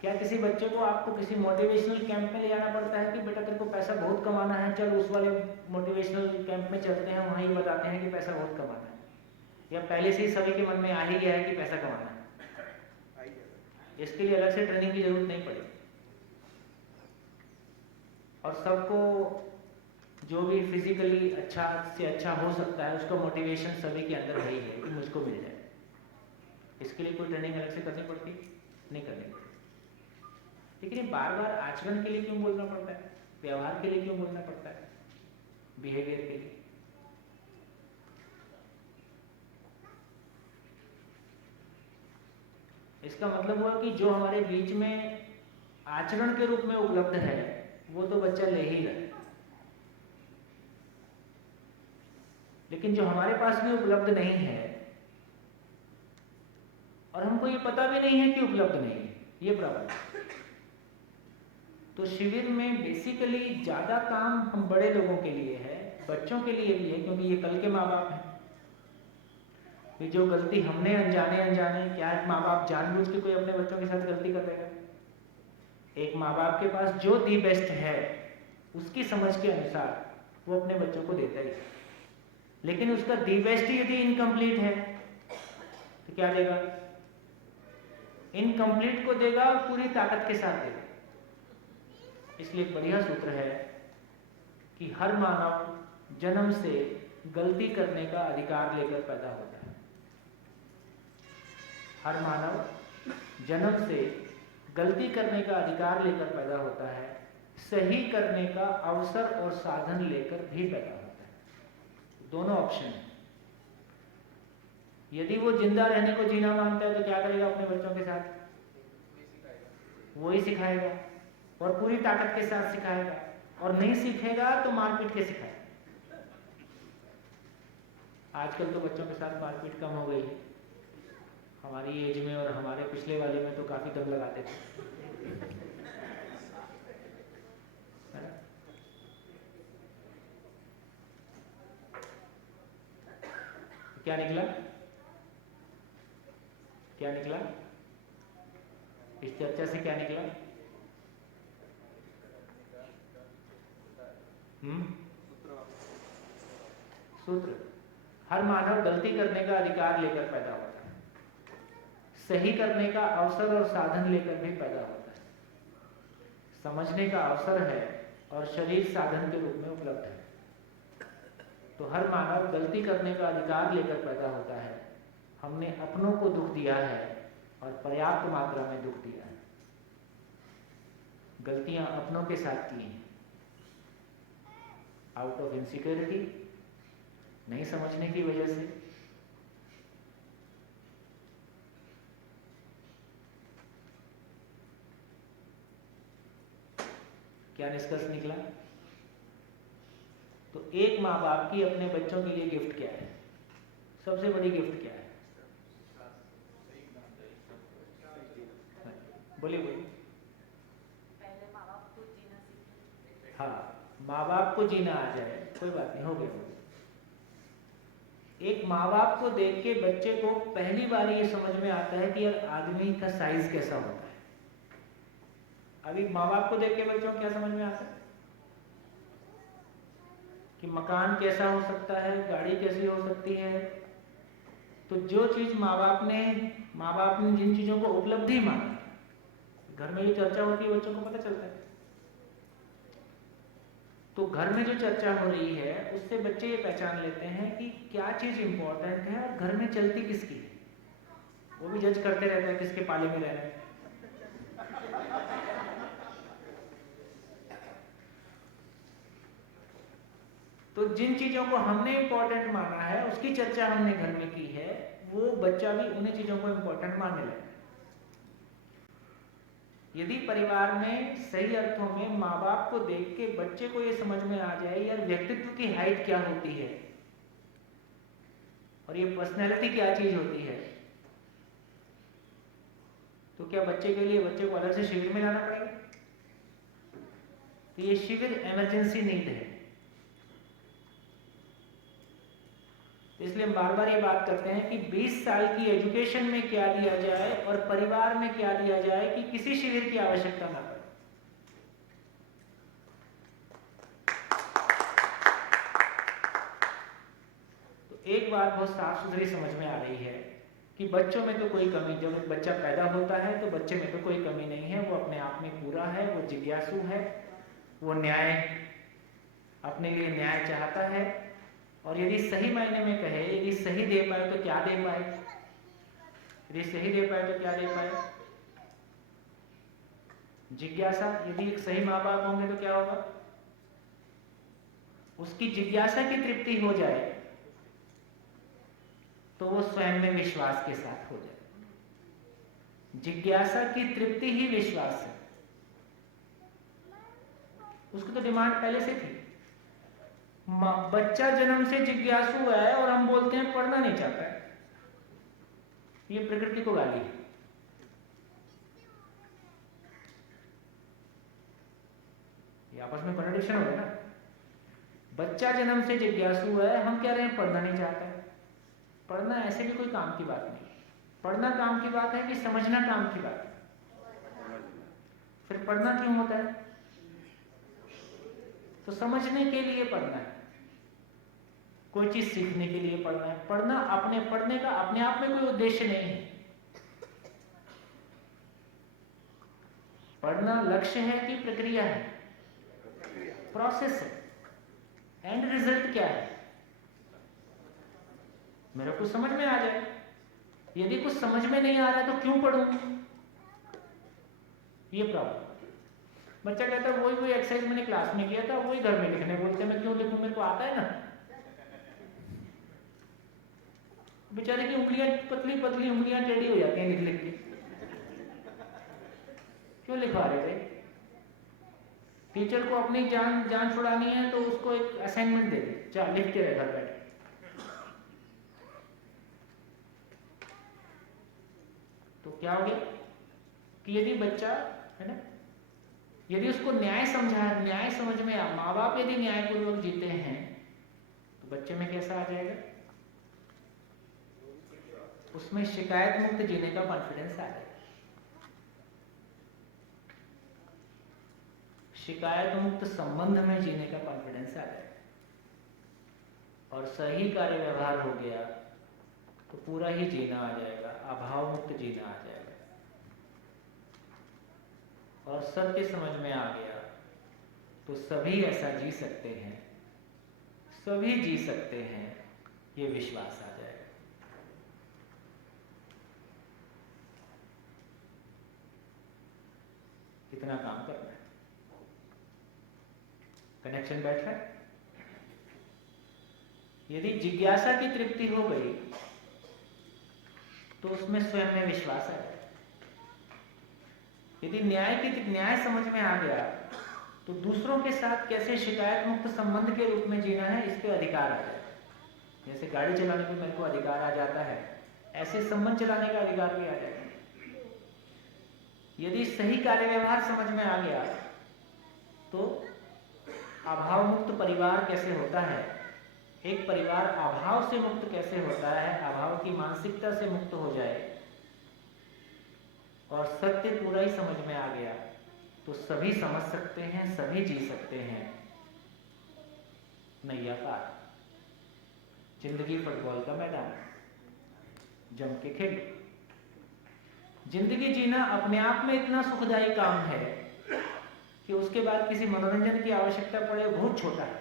क्या किसी बच्चे को आपको किसी मोटिवेशनल कैंप में ले जाना पड़ता है कि बेटा तेरे को पैसा बहुत कमाना है, चल उस वाले मोटिवेशनल कैंप में चलते हैं, वहां ही बताते हैं कि पैसा बहुत कमाना है? या पहले से ही सभी के मन में आ ही गया है कि पैसा कमाना है? इसके लिए अलग से ट्रेनिंग की जरूरत नहीं पड़ेगी। और सबको जो भी फिजिकली अच्छा से अच्छा हो सकता है उसका मोटिवेशन सभी के अंदर वही है कि मुझको मिल जाए। इसके लिए कोई ट्रेनिंग अलग से करनी पड़ती? नहीं करनी पड़ती। लेकिन ये बार बार आचरण के लिए क्यों बोलना पड़ता है? व्यवहार के लिए क्यों बोलना पड़ता है? बिहेवियर के लिए? इसका मतलब हुआ कि जो हमारे बीच में आचरण के रूप में उपलब्ध है वो तो बच्चा ले ही रहा है, लेकिन जो हमारे पास में उपलब्ध नहीं है और हमको ये पता भी नहीं है कि उपलब्ध नहीं है, ये प्रॉब्लम है। तो शिविर में बेसिकली ज़्यादा काम हम बड़े लोगों के लिए है, बच्चों के लिए भी है, क्योंकि ये कल के माँ बाप हैं। ये जो गलती हमने अनजाने क्या एक माँ बाप जानबूझ के कोई अपने बच्चों के साथ गलती कर देगा? एक माँ बाप के पास जो दी बेस्ट है उसकी समझ के अनुसार वो अपने बच्चों को देता ही है, लेकिन उसका दी बेस्ट ही यदि इनकम्प्लीट है तो क्या देगा? इनकम्प्लीट को देगा और पूरी ताकत के साथ देगा। इसलिए एक बढ़िया सूत्र है कि हर मानव जन्म से गलती करने का अधिकार लेकर पैदा होता है। हर मानव जन्म से गलती करने का अधिकार लेकर पैदा होता है, सही करने का अवसर और साधन लेकर भी पैदा होता है। दोनों ऑप्शन है। यदि वो जिंदा रहने को जीना मानता है तो क्या करेगा अपने बच्चों के साथ? वही सिखाएगा और पूरी ताकत के साथ सिखाएगा, और नहीं सीखेगा तो मारपीट के सिखाएगा। आजकल तो बच्चों के साथ मारपीट कम हो गई है, हमारी एज में और हमारे पिछले वाले में तो काफी दम लगाते थे। क्या निकला? क्या निकला इस चर्चा से? क्या निकला? सूत्र, हर मानव गलती करने का अधिकार लेकर पैदा होता है, सही करने का अवसर और साधन लेकर भी पैदा होता है। समझने का अवसर है और शरीर साधन के रूप में उपलब्ध है। तो हर मानव गलती करने का अधिकार लेकर पैदा होता है। हमने अपनों को दुख दिया है और पर्याप्त मात्रा में दुख दिया है। गलतियां अपनों के साथ की हैं, आउट ऑफ इनसिक्योरिटी, नहीं समझने की वजह से। क्या निष्कर्ष निकला? तो एक माँ बाप की अपने बच्चों के लिए गिफ्ट क्या है? सबसे बड़ी गिफ्ट क्या है? बोलिए बोलिए। पहले माँ बाप को जीना सीखे। हाँ, माँ बाप को जीना आ जाए, कोई बात नहीं, हो गया। एक माँ बाप को देख के बच्चे को पहली बार ये समझ में आता है कि यार आदमी का साइज कैसा होता है। अभी माँ बाप को देख के बच्चों को क्या समझ में आता है कि मकान कैसा हो सकता है, गाड़ी कैसी हो सकती है। तो जो चीज माँ बाप ने जिन चीजों को उपलब्धि माना, घर में जो चर्चा होती है बच्चों को पता चलता है। तो घर में जो चर्चा हो रही है उससे बच्चे ये पहचान लेते हैं कि क्या चीज इंपॉर्टेंट है और घर में चलती किसकी है। वो भी जज करते रहते हैं किसके पाले में रहना है। तो जिन चीजों को हमने इंपॉर्टेंट माना है उसकी चर्चा हमने घर में की है, वो बच्चा भी उन्हीं चीजों को इंपॉर्टेंट मानने लगता है। यदि परिवार में सही अर्थों में माँ बाप को देख के बच्चे को ये समझ में आ जाए यार व्यक्तित्व की हाइट क्या होती है और ये पर्सनैलिटी क्या चीज होती है, तो क्या बच्चे के लिए बच्चे को अलग से शिविर में लाना पड़ेगा? तो ये शिविर इमरजेंसी नीड है। तो इसलिए हम बार बार ये बात करते हैं कि 20 साल की एजुकेशन में क्या दिया जाए और परिवार में क्या दिया जाए कि किसी शिविर की आवश्यकता ना पड़े। तो एक बात बहुत साफ सुथरी समझ में आ रही है कि बच्चों में तो कोई कमी, जब एक बच्चा पैदा होता है तो बच्चे में तो कोई कमी नहीं है, वो अपने आप में पूरा है, वो जिज्ञासु है, वो न्याय, अपने लिए न्याय चाहता है। और यदि सही मायने में कहे, यदि सही दे पाए तो क्या दे पाए, यदि सही दे पाए तो क्या दे पाए? जिज्ञासा। यदि एक सही माँ बाप होंगे तो क्या होगा? उसकी जिज्ञासा की तृप्ति हो जाए तो वो स्वयं में विश्वास के साथ हो जाए। जिज्ञासा की तृप्ति ही विश्वास है। उसकी तो डिमांड पहले से थी। बच्चा जन्म से जिज्ञासु है और हम बोलते हैं पढ़ना नहीं चाहता है, ये प्रकृति को गाली है। ये आपस में कॉन्ट्रडिक्शन हो रहा है ना। बच्चा जन्म से जिज्ञासु है, हम कह रहे हैं पढ़ना नहीं चाहता है। पढ़ना ऐसे भी कोई काम की बात नहीं। पढ़ना काम की बात है कि समझना काम की बात है? फिर पढ़ना क्यों होता है? तो समझने के लिए पढ़ना है, कोई चीज सीखने के लिए पढ़ना है। पढ़ना पढ़ने का अपने आप में कोई उद्देश्य नहीं है। पढ़ना लक्ष्य है कि प्रक्रिया है, प्रोसेस है। एंड रिजल्ट क्या है? मेरे को समझ में आ जाए। यदि कुछ समझ में नहीं आ रहा तो क्यों पढ़ूं? ये प्रॉब्लम। बच्चा कहता है वही एक्सरसाइज मैंने क्लास में किया था, वही घर में लिखने बोलते हैं, मैं क्यों लिखूं, मेरे को आता है ना। बेचारे की उंगलियां पतली पतली उंगलियां टेढ़ी हो जाती हैं लिख लिख के। क्यों लिखवा रहे थे? टीचर को अपनी जान छुड़ानी है तो उसको एक असाइनमेंट दे दे, जा लिख के रह घर बैठे। तो क्या हो गया कि यदि बच्चा है ना, यदि उसको न्याय समझ में माँ बाप यदि न्यायपूर्वक जीते हैं तो बच्चे में कैसा आ जाएगा? उसमें शिकायत मुक्त जीने का कॉन्फिडेंस आ जाएगा। शिकायत मुक्त संबंध में जीने का कॉन्फिडेंस आ जाएगा। और सही कार्य व्यवहार हो गया तो पूरा ही जीना आ जाएगा, अभाव मुक्त जीना आ जाएगा। और सत्य समझ में आ गया तो सभी ऐसा जी सकते हैं, सभी जी सकते हैं, ये विश्वास आ जाएगा। कितना काम करना है? कनेक्शन बैठ रहा है? यदि जिज्ञासा की तृप्ति हो गई तो उसमें स्वयं में विश्वास आएगा। यदि न्याय समझ में आ गया तो दूसरों के साथ कैसे शिकायत मुक्त संबंध के रूप में जीना है, इस पे अधिकार आ जाएगा। जैसे गाड़ी चलाने पे मेरे को अधिकार आ जाता है, ऐसे संबंध चलाने का अधिकार भी आ जाएगा। यदि सही कार्य व्यवहार समझ में आ गया तो अभाव मुक्त परिवार कैसे होता है, एक परिवार अभाव से मुक्त कैसे होता है, अभाव की मानसिकता से मुक्त हो जाए और सत्य पूरा ही समझ में आ गया तो सभी समझ सकते हैं, सभी जी सकते हैं। नैया पार। जिंदगी फुटबॉल का मैदान, जम के खेलो। जिंदगी जीना अपने आप में इतना सुखदायी काम है कि उसके बाद किसी मनोरंजन की आवश्यकता पड़े, बहुत छोटा है,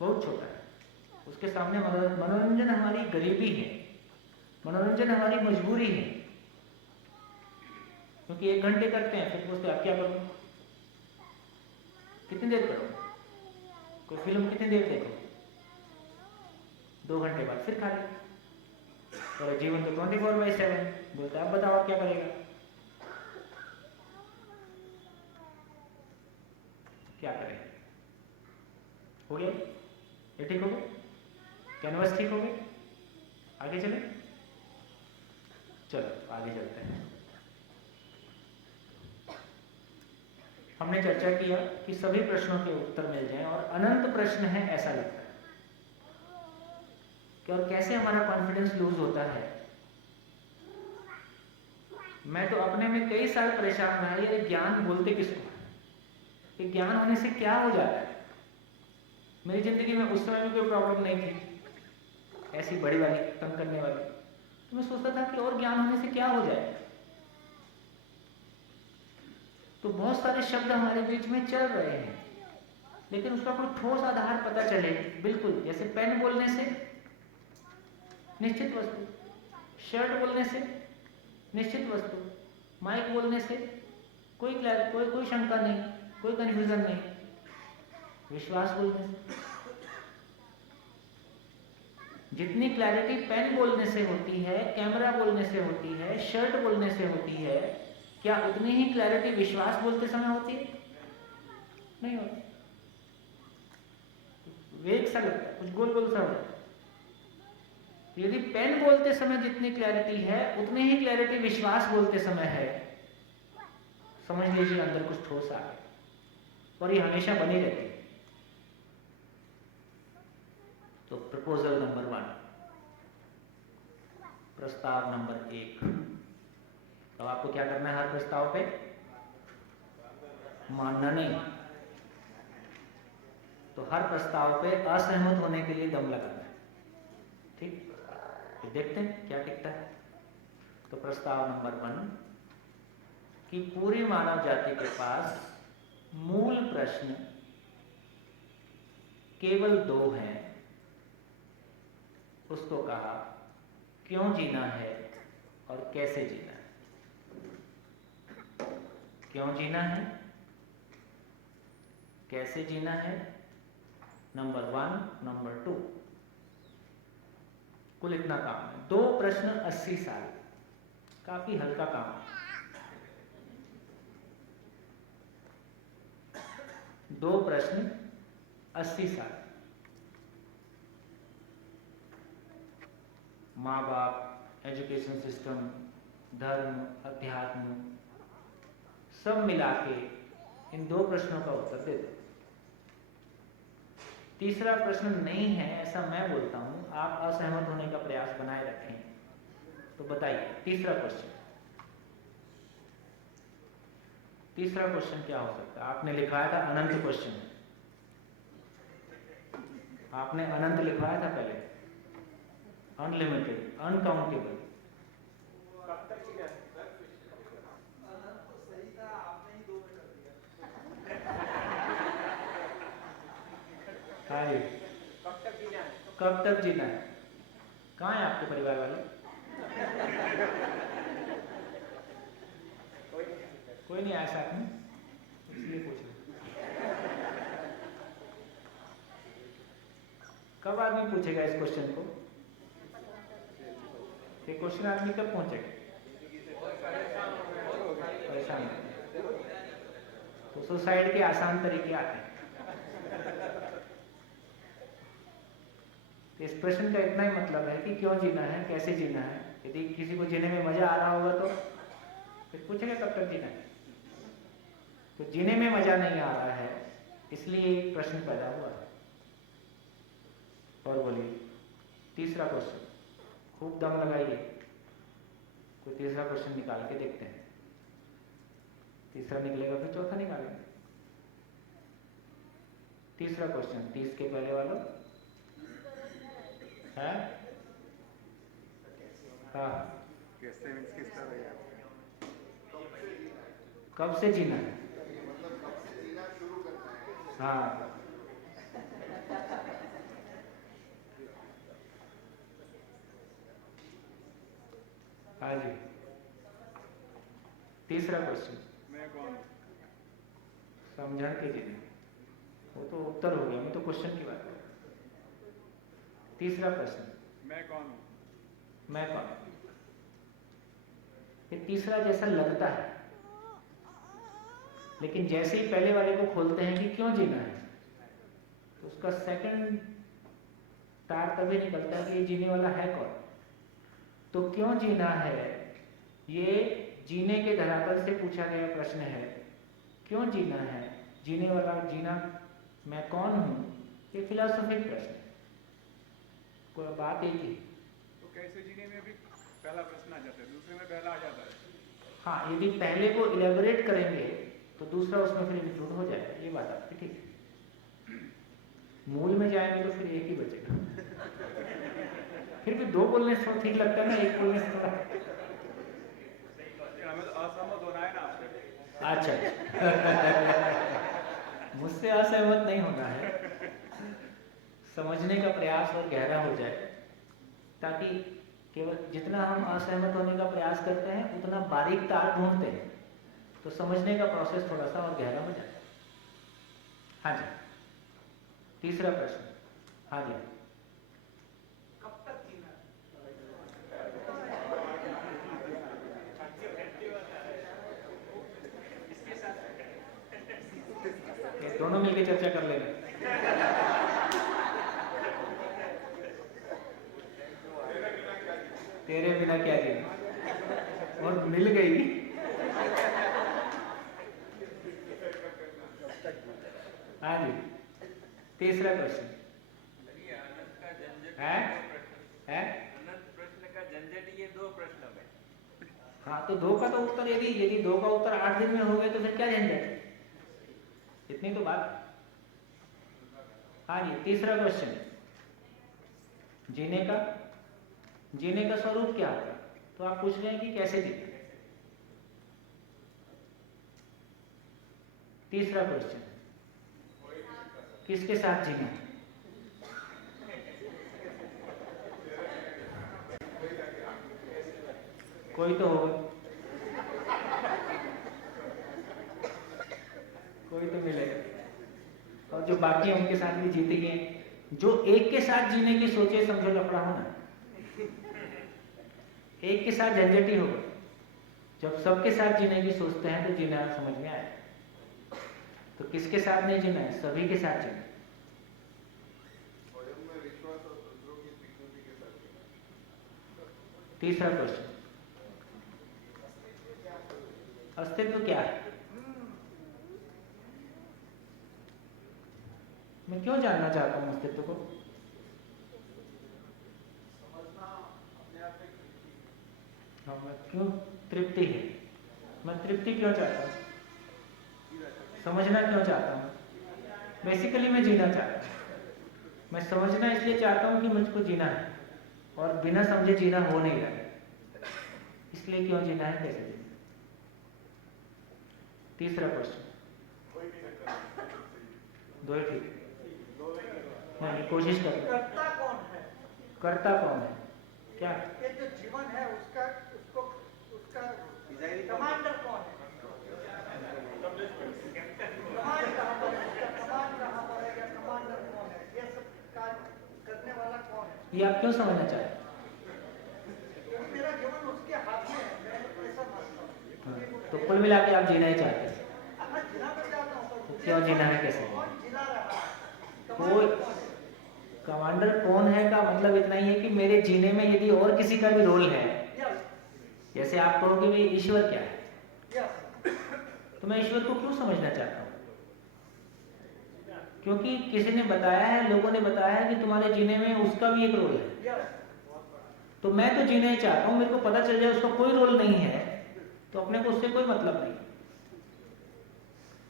बहुत छोटा है। उसके सामने मनोरंजन हमारी गरीबी है, मनोरंजन हमारी मजबूरी है। क्योंकि 1 घंटे करते हैं फिर पूछते आप क्या करो, कितनी देर करो, कोई फिल्म कितनी देर देखो, 2 घंटे बाद फिर खा ले। और जीवन तो 24/7 बोलता है, आप बताओ आप क्या करेगा? क्या करें? हो गया ये ठीक हो गया, कैनवस ठीक हो गया, आगे चले। चलो आगे चलते हैं। हमने चर्चा किया कि सभी प्रश्नों के उत्तर मिल जाएं और अनंत प्रश्न है ऐसा लगता है कि और कैसे हमारा कॉन्फिडेंस लूज होता है। मैं तो अपने में कई साल परेशान रहा, ये ज्ञान बोलते किसको, कि ज्ञान होने से क्या हो जाता है। मेरी जिंदगी में उस समय भी कोई प्रॉब्लम नहीं थी ऐसी बड़ी वाली तंग करने वाली, तो मैं सोचता था कि और ज्ञान होने से क्या हो जाए। तो बहुत सारे शब्द हमारे बीच में चल रहे हैं लेकिन उसका कोई ठोस आधार पता चले। बिल्कुल जैसे पेन बोलने से निश्चित वस्तु, शर्ट बोलने से निश्चित वस्तु, माइक बोलने से कोई शंका नहीं, कोई कंफ्यूजन नहीं, विश्वास बोलने से। जितनी क्लैरिटी पेन बोलने से होती है, कैमरा बोलने से होती है, शर्ट बोलने से होती है, क्या उतनी ही क्लैरिटी विश्वास बोलते समय होती है? नहीं होती। वेग सा लगता है, कुछ गोल गोल सा होता है। यदि पेन बोलते समय जितनी क्लैरिटी है उतनी ही क्लैरिटी विश्वास बोलते समय है, समझ लीजिए अंदर कुछ ठोस आ गया, और ये हमेशा बनी रहती है। तो प्रपोजल नंबर 1, प्रस्ताव नंबर 1। तो आपको क्या करना है? हर प्रस्ताव पे मानना नहीं, तो हर प्रस्ताव पे असहमत होने के लिए दम लगाना है। ठीक, फिर देखते हैं क्या टिकता है। तो प्रस्ताव नंबर 1 कि पूरी मानव जाति के पास मूल प्रश्न केवल 2 हैं। उसको कहा क्यों जीना है और कैसे जीना है। क्यों जीना है, कैसे जीना है, नंबर 1, नंबर 2। कुल इतना काम है। 2 प्रश्न 80 साल, काफी हल्का काम है। 2 प्रश्न 80 साल। माँ बाप, एजुकेशन सिस्टम, धर्म, अध्यात्म सब मिला के इन 2 प्रश्नों का उत्तर दे दो। तीसरा प्रश्न नहीं है ऐसा मैं बोलता हूं, आप असहमत होने का प्रयास बनाए रखें। तो बताइए तीसरा क्वेश्चन क्या हो सकता है? आपने लिखवाया था अनंत क्वेश्चन, आपने अनंत लिखवाया था पहले, अनलिमिटेड, अनकाउंटेबल। कब तक जीना है? कहाँ है आपके परिवार वाले? कोई नहीं आया साथ में, इसलिए पूछ रहा। कब आदमी पूछेगा इस क्वेश्चन को? ये क्वेश्चन आदमी कब पहुंचेगा? परेशान। तो सुसाइड के आसान तरीके आते हैं। इस प्रश्न का इतना ही मतलब है कि क्यों जीना है, कैसे जीना है। यदि किसी को जीने में मजा आ रहा होगा तो फिर पूछेगा कब तक जीना है। तो जीने में मजा नहीं आ रहा है इसलिए एक प्रश्न पैदा हुआ है। और बोलिए तीसरा क्वेश्चन, खूब दम लगाइए, कोई तीसरा क्वेश्चन निकाल के देखते हैं। तीसरा निकलेगा फिर चौथा निकालेंगे। तीसरा क्वेश्चन 30 के पहले वालों है? हाँ, कब से जीना है? हाँ, हाँ जी। तीसरा क्वेश्चन, मैं कौन? समझा के जीने, वो तो उत्तर हो गया, मैं तो क्वेश्चन की बात कर। तीसरा प्रश्न, मैं कौन हूं? मैं कौन? ये तीसरा जैसा लगता है, लेकिन जैसे ही पहले वाले को खोलते हैं कि क्यों जीना है, तो उसका सेकंड तार तभी निकलता है कि ये जीने वाला है कौन। तो क्यों जीना है, ये जीने के धरातल से पूछा गया प्रश्न है। क्यों जीना है, जीने वाला, जीना, मैं कौन हूं, ये फिलोसॉफिक प्रश्न है। कोई बात एक ही। तो कैसे जीने में भी पहला प्रश्न आ जाता है, दूसरे में पहला आ जाता है। हाँ, यदि पहले को इलेबोरेट करेंगे तो दूसरा उसमें फिर इंक्लूड हो जाएगा, ये बात आपकी ठीक है। मूल में जाएंगे तो फिर एक ही बचेगा। फिर भी 2 बोलने से ठीक लगता है ना, 1 बोलने से थोड़ा। हमें तो असहमत होना है ना आपसे। अच्छा, मुझसे असहमत नहीं होना है, समझने का प्रयास और गहरा हो जाए, ताकि केवल जितना हम असहमत होने का प्रयास करते हैं उतना बारीक तार ढूंढते हैं, तो समझने का प्रोसेस थोड़ा सा और गहरा हो जाए। हाँ जी, तीसरा प्रश्न। हाँ जी, ये दोनों मिलके चर्चा कर लेना। तेरे बिना क्या जीना, और मिल गई। हाँ जी, तीसरा क्वेश्चन है अनंत प्रश्न का झंझट ये 2 प्रश्नों में। हाँ, तो 2 का तो उत्तर यदि 2 का उत्तर 8 दिन में हो गए तो फिर क्या झंझट, इतनी तो बात। हाँ जी, तीसरा क्वेश्चन, जीने का स्वरूप क्या होगा। तो आप पूछ रहे हैं कि कैसे जीना। तीसरा क्वेश्चन, किसके साथ जीना। कोई तो होगा, कोई तो मिलेगा, और जो बाकी हैं उनके साथ भी जीते ही हैं। जो एक के साथ जीने की सोचे, समझो लफड़ा होना। एक के साथ झंझट ही होगा। जब सबके साथ जीने की सोचते हैं तो जीना समझ में आए। तो किसके साथ नहीं जीना है, सभी के साथ जीना। तीसरा क्वेश्चन, अस्तित्व क्या है। मैं क्यों जानना चाहता हूं अस्तित्व को। हाँ, मैं क्यों, तृप्ति है। मैं तृप्ति क्यों चाहता हूँ, समझना क्यों चाहता हूँ। बेसिकली मैं जीना चाहता हूँ। मैं समझना इसलिए चाहता हूँ कि मुझको जीना है, और बिना समझे जीना हो नहीं रहा है। इसलिए क्यों जीना है, कैसे जीना। तीसरा क्वेश्चन, 2 ही ठीक, नहीं कोशिश करो। कर्ता कौन है, कर्ता कौन है, क्या ये जो जीवन है उसका उसका कमांडर कौन है। कमांड कहाँ पर है, उसका कमांड कहाँ पर है, या कमांडर कौन है, ये सब कार्य करने वाला कौन है। ये आप क्यों समझना चाहते हैं। क्योंकि मेरा जीवन उसके हाथ में है, मैं ऐसा मानता हूँ। तो कुल मिला के आप जीना ही चाहते हैं। मैं जीना तो चाहता हूँ, पर तो क्यों जीना है, कैसे। कौन जिला रहा है, कोई कमांडर कौन है। कमांडर कौन है का मतलब इतना ही है कि मेरे जीने में यदि और किसी का भी रोल है, यस जैसे आप कहोगे भाई ईश्वर क्या है, यस, तो मैं ईश्वर को क्यों समझना चाहता हूँ। क्योंकि किसी ने बताया है, लोगों ने बताया है कि तुम्हारे जीने में उसका भी एक रोल है। यस, तो मैं तो जीना ही चाहता हूँ। मेरे को पता चल जाए उसका कोई रोल नहीं है तो अपने को उससे कोई मतलब नहीं।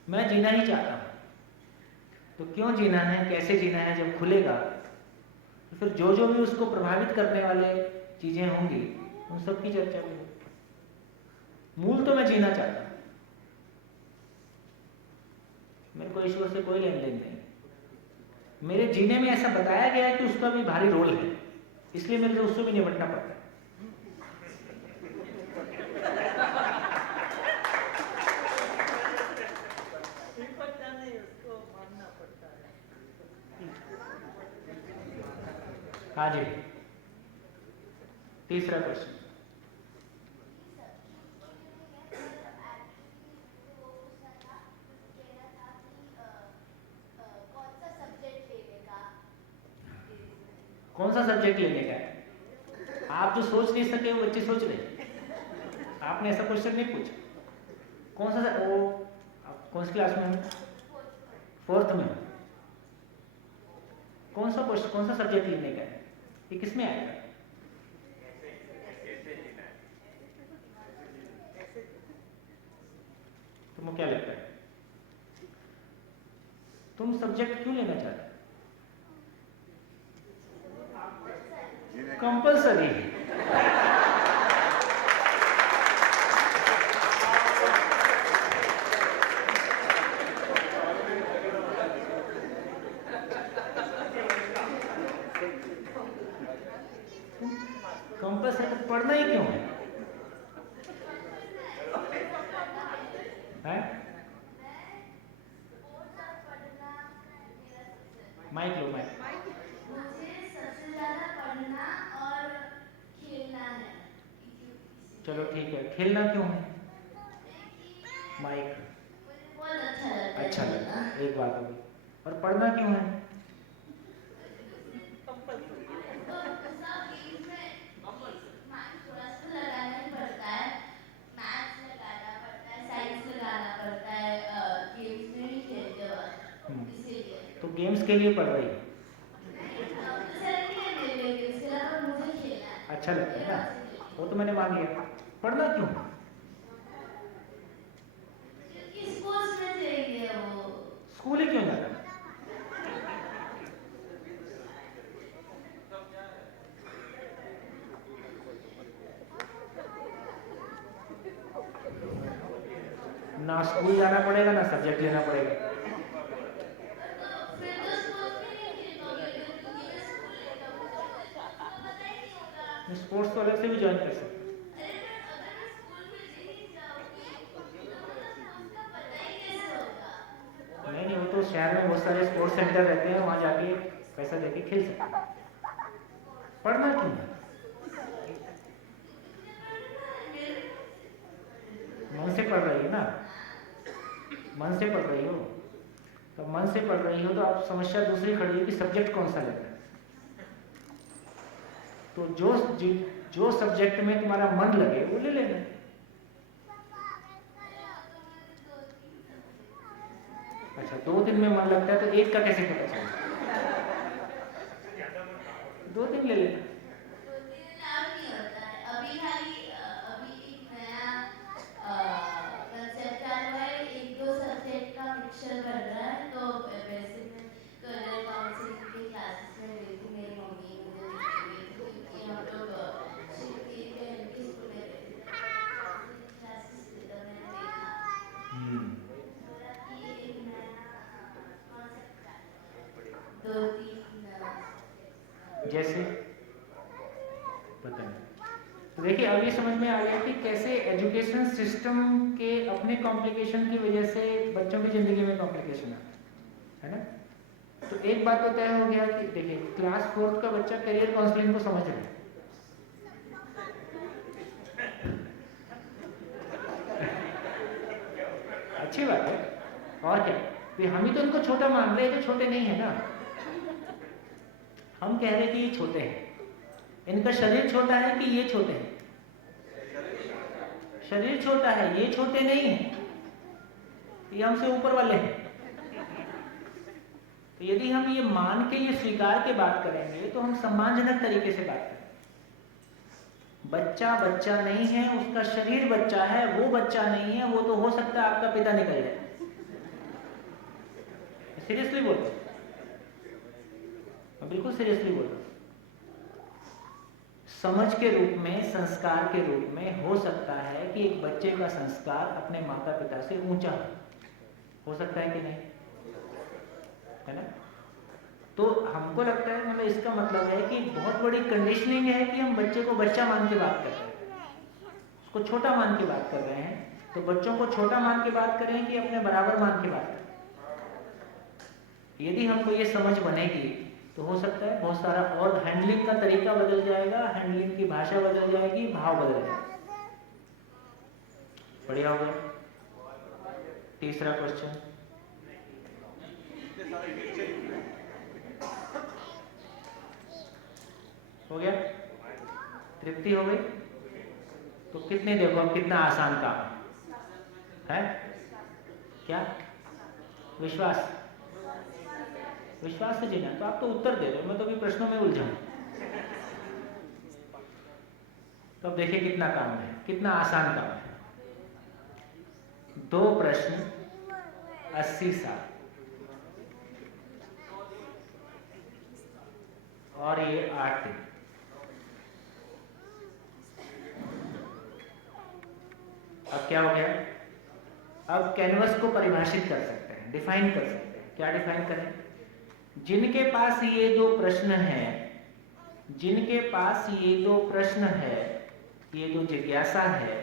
मैं जीना ही चाहता हूँ। तो क्यों जीना है, कैसे जीना है, जब खुलेगा तो फिर जो भी उसको प्रभावित करने वाले चीजें होंगी उन सब की चर्चा भी होगी। मूल तो मैं जीना चाहता हूँ। मेरे को ईश्वर से कोई लेन देन नहीं। मेरे जीने में ऐसा बताया गया है कि उसका भी भारी रोल है, इसलिए मेरे को उससे भी निपटना पड़ता है। निपटना नहीं, उसको मानना पड़ता है। हाँ जी, तीसरा क्वेश्चन। कौन सा सब्जेक्ट लेने का है। आप जो सोच नहीं सके वो बच्चे सोच रहे। आपने ऐसा क्वेश्चन नहीं पूछा। कौन सा वो आप कौन सी क्लास में हैं? 4th में। कौन सा सब्जेक्ट लेने का है, ये किसमें आएगा। तुमको क्या लगता है, तुम सब्जेक्ट क्यों लेना चाहते हो। कंपल्सरी। कंपल्सरी तो पढ़ना ही क्यों है? माइक लो, माइक। मुझे सबसे ज्यादा पढ़ना और खेलना है। चलो ठीक है, खेलना क्यों है? माइक। बहुत अच्छा लगता है अच्छा लगता खेलना। है, एक बात होगी। और पढ़ना क्यों है? तो सब गेम्स में माइंड थोड़ा सा लगाना ही पड़ता है, मैथ्स लगाना पड़ता है, साइंस लगाना पड़ता है, गेम्स में भी खेलते वक्त, इसीलिए। तो गेम्स के लिए पढ़ रही है, नहीं, तो सेलेक्ट नहीं है मेरे लिए गेम्स के लिए, पर मुझे खेलना है। अच्छा लगता है ये ना, बात से खेलती वो तो मैंने मान लिया। पढ़ना क्यों? क्योंकि स्पोर्ट्स में चाहिए वो। स्कूल ही क्यों जाना? ना स्कूल जाना पड़ेगा ना सब्जेक्ट लेना पड़ेगा। तो फिर तो स्पोर्ट्स में नहीं खेल पाओगे, क्योंकि मैं स्कूल लेता हूँ तो पता ही नहीं होगा। स्पोर्ट्स तो अलग से भी ज्वाइन कर सकते अरे पर अगर मैं स्कूल में नहीं जाऊंगी तो मतलब स्पोर्ट्स का पता ही कैसे होगा। हैं। नहीं, वो तो शहर में बहुत सारे स्पोर्ट्स सेंटर रहते हैं, वहाँ जाके पैसा देके खेल सकते हैं। पढ़ना क्यों है? मन से पढ़ रही है ना, मन से पढ़ रही हो, तो मन से पढ़ रही हो तो आप समस्या दूसरी खड़ी है कि सब्जेक्ट कौन सा लेना है। तो जो सब्जेक्ट में तुम्हारा मन लगे वो ले लेना। अच्छा, 2 दिन में मन लगता है तो एक का कैसे पता चलेगा? 2 दिन ले लेना। 2 3 लाभ नहीं होता है, अभी खाली अभी एक नया कंसेप्ट आ रहा है, 1 2 सब्जेक्ट का मिक्सचर बन रहा है, तो वैसे मैं कलर काउंसलिंग की क्लासेस में गई थी, मेरी मम्मी मुझे लेके गई थी, क्योंकि हम लोग शिफ्टी पे उनके स्कूल में गए थे, क्लासेस थे तो मैंने देखा बोला कि ये एक नया कॉन्सेप्ट है, 2 3 जैसे पता नहीं। तो देखिए, अब ये समझ में आ गया कि कैसे एजुकेशन सिस्टम के अपने कॉम्प्लिकेशन की वजह से बच्चों की जिंदगी में कॉम्प्लिकेशन आता है ना। तो एक बात तो तय हो गया कि देखिए, क्लास 4th का बच्चा करियर काउंसलिंग को समझ रहा है। अच्छी बात है, और क्या, तो हम ही तो इनको छोटा मान रहे हैं, तो छोटे नहीं है ना। हम कह रहे हैं कि ये छोटे हैं, इनका शरीर छोटा है कि ये छोटे हैं? शरीर छोटा है, ये छोटे नहीं है, ये हमसे ऊपर वाले हैं। तो यदि हम ये मान के, ये स्वीकार के बात करेंगे तो हम सम्मानजनक तरीके से बात करेंगे। बच्चा बच्चा नहीं है, उसका शरीर बच्चा है, वो बच्चा नहीं है, वो तो हो सकता है आपका पिता निकल जाए। सीरियसली बोल रहा हूं, मैं बिल्कुल सीरियसली बोल रहा हूं। समझ के रूप में, संस्कार के रूप में हो सकता है कि एक बच्चे का संस्कार अपने माता पिता से ऊंचा हो सकता है कि नहीं, है ना। तो हमको लगता है, मतलब इसका मतलब है कि बहुत बड़ी कंडीशनिंग है कि हम बच्चे को बच्चा मान के बात कर रहे हैं, उसको छोटा मान के बात कर रहे हैं। तो बच्चों को छोटा मान के बात करें कि अपने बराबर मान के बात करें। यदि हमको ये समझ बनेगी तो हो सकता है बहुत सारा और हैंडलिंग का तरीका बदल जाएगा, हैंडलिंग की भाषा बदल जाएगी, भाव बदल जाएगा। बढ़िया हो गया। तीसरा क्वेश्चन, हो गया, तृप्ति हो गई। तो कितने, देखो अब कितना आसान काम है, क्या विश्वास, विश्वास से जीना। तो आप तो उत्तर दे रहे हो, मैं तो अभी प्रश्नों में उलझा हूं। तो अब देखिए कितना काम है, कितना आसान काम है। 2 प्रश्न 80 साल, और ये 8 दिन। अब क्या हो गया, अब कैनवस को परिभाषित कर सकते हैं, डिफाइन कर सकते हैं। क्या डिफाइन करें? जिनके पास ये 2 प्रश्न है, जिनके पास ये 2 प्रश्न है, ये जो जिज्ञासा है,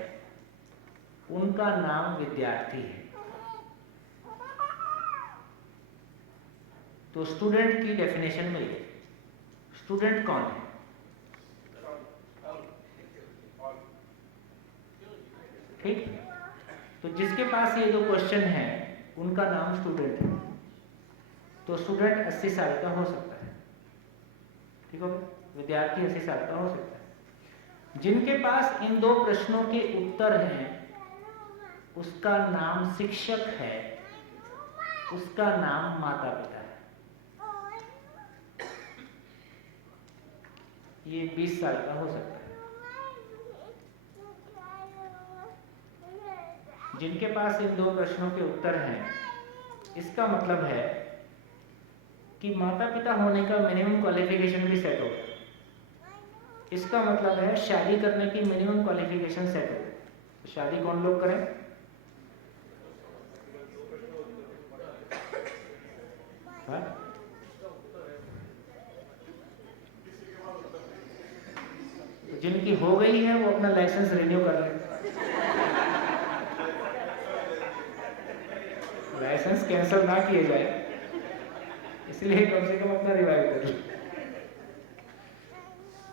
उनका नाम विद्यार्थी है। तो स्टूडेंट की डेफिनेशन मिल गई। स्टूडेंट कौन है? ठीक। तो जिसके पास ये 2 क्वेश्चन है उनका नाम स्टूडेंट है, तो स्टूडेंट 80 साल का हो सकता है, ठीक हो गया? विद्यार्थी 80 साल का हो सकता है। जिनके पास इन दो प्रश्नों के उत्तर हैं उसका नाम शिक्षक है, उसका नाम माता पिता है। ये 20 साल का हो सकता है। जिनके पास इन दो प्रश्नों के उत्तर हैं, इसका मतलब है कि माता पिता होने का मिनिमम क्वालिफिकेशन भी सेट हो गया। इसका मतलब है शादी करने की मिनिमम क्वालिफिकेशन सेट हो गई। तो शादी कौन लोग करें? हाँ? तो जिनकी हो गई है वो अपना लाइसेंस रिन्यू कर लें। लाइसेंस कैंसिल ना किए जाए, इसलिए कम से कम अपना रिवाइव कर लें।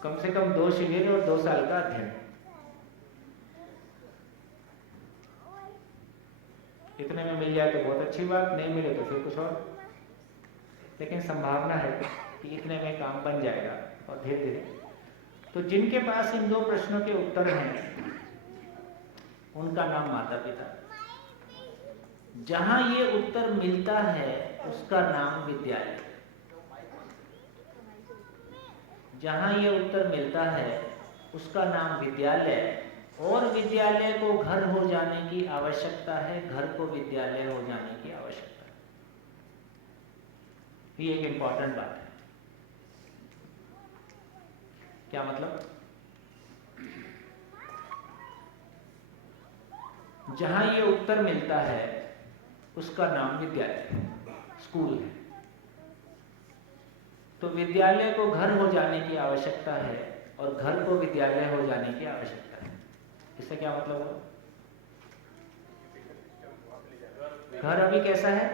कम से कम 2 शिविर और 2 साल का अध्ययन। इतने में मिल जाए तो बहुत अच्छी बात, नहीं मिले तो फिर कुछ और, लेकिन संभावना है कि इतने में काम बन जाएगा और धीरे धीरे। तो जिनके पास इन दो प्रश्नों के उत्तर हैं उनका नाम माता पिता। जहां ये उत्तर मिलता है उसका नाम विद्यालय। जहां ये उत्तर मिलता है उसका नाम विद्यालय, और विद्यालय को घर हो जाने की आवश्यकता है, घर को विद्यालय हो जाने की आवश्यकता है। ये एक इंपॉर्टेंट बात है। क्या मतलब? जहां ये उत्तर मिलता है उसका नाम विद्यालय, स्कूल है। तो विद्यालय को घर हो जाने की आवश्यकता है और घर को विद्यालय हो जाने की आवश्यकता है। इससे क्या मतलब हुआ? घर अभी कैसा है?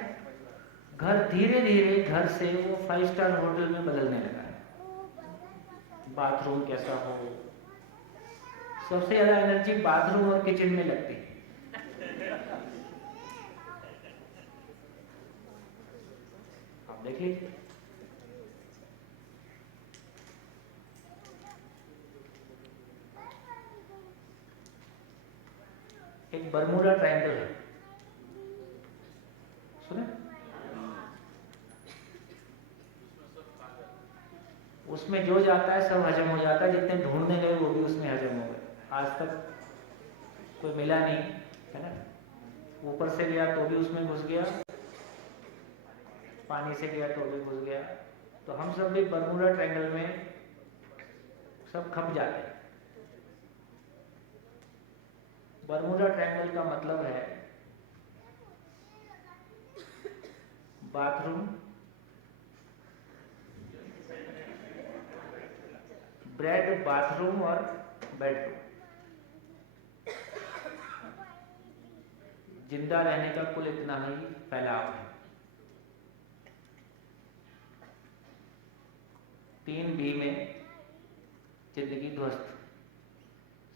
घर धीरे धीरे घर से वो 5 स्टार होटल में बदलने लगा है। बाथरूम कैसा हो, सबसे ज्यादा एनर्जी बाथरूम और किचन में लगती है। आप देख लीजिए, एक बरमूडा ट्रायंगल है, सुने? उसमें जो जाता है सब हजम हो जाता है, जितने ढूंढने गए वो भी उसमें हजम हो गए। आज तक कोई मिला नहीं, है ना? ऊपर से गया तो भी उसमें घुस गया, पानी से गया तो भी घुस गया। तो हम सब भी बरमूडा ट्रायंगल में सब खप जाते हैं। बरमूडा ट्रायंगल का मतलब है बाथरूम, बेड, बाथरूम और बेडरूम। जिंदा रहने का कुल इतना ही फैलाव है। 3 बी में जिंदगी ध्वस्त।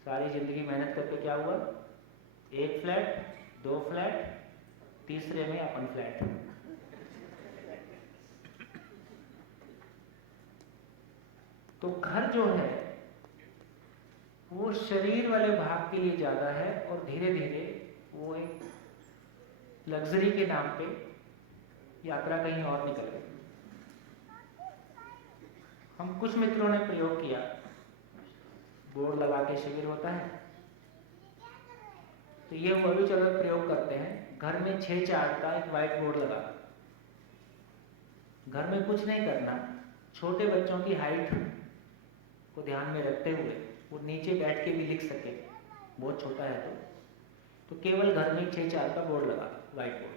सारी जिंदगी मेहनत करके क्या हुआ? 1 फ्लैट, 2 फ्लैट, तीसरे में अपन फ्लैट। तो घर जो है वो शरीर वाले भाग के लिए ज्यादा है और धीरे धीरे वो एक लग्जरी के नाम पे यात्रा कहीं और निकल गई। हम कुछ मित्रों ने प्रयोग किया, बोर्ड लगा के शिविर होता है, तो ये वो भी चलो प्रयोग करते हैं। घर में 6 चार्ट का एक व्हाइट बोर्ड लगा, घर में कुछ नहीं करना, छोटे बच्चों की हाइट को ध्यान में रखते हुए वो नीचे बैठ के भी लिख सके, बहुत छोटा है तो केवल घर में 6 चार्ट का बोर्ड लगा, व्हाइट बोर्ड।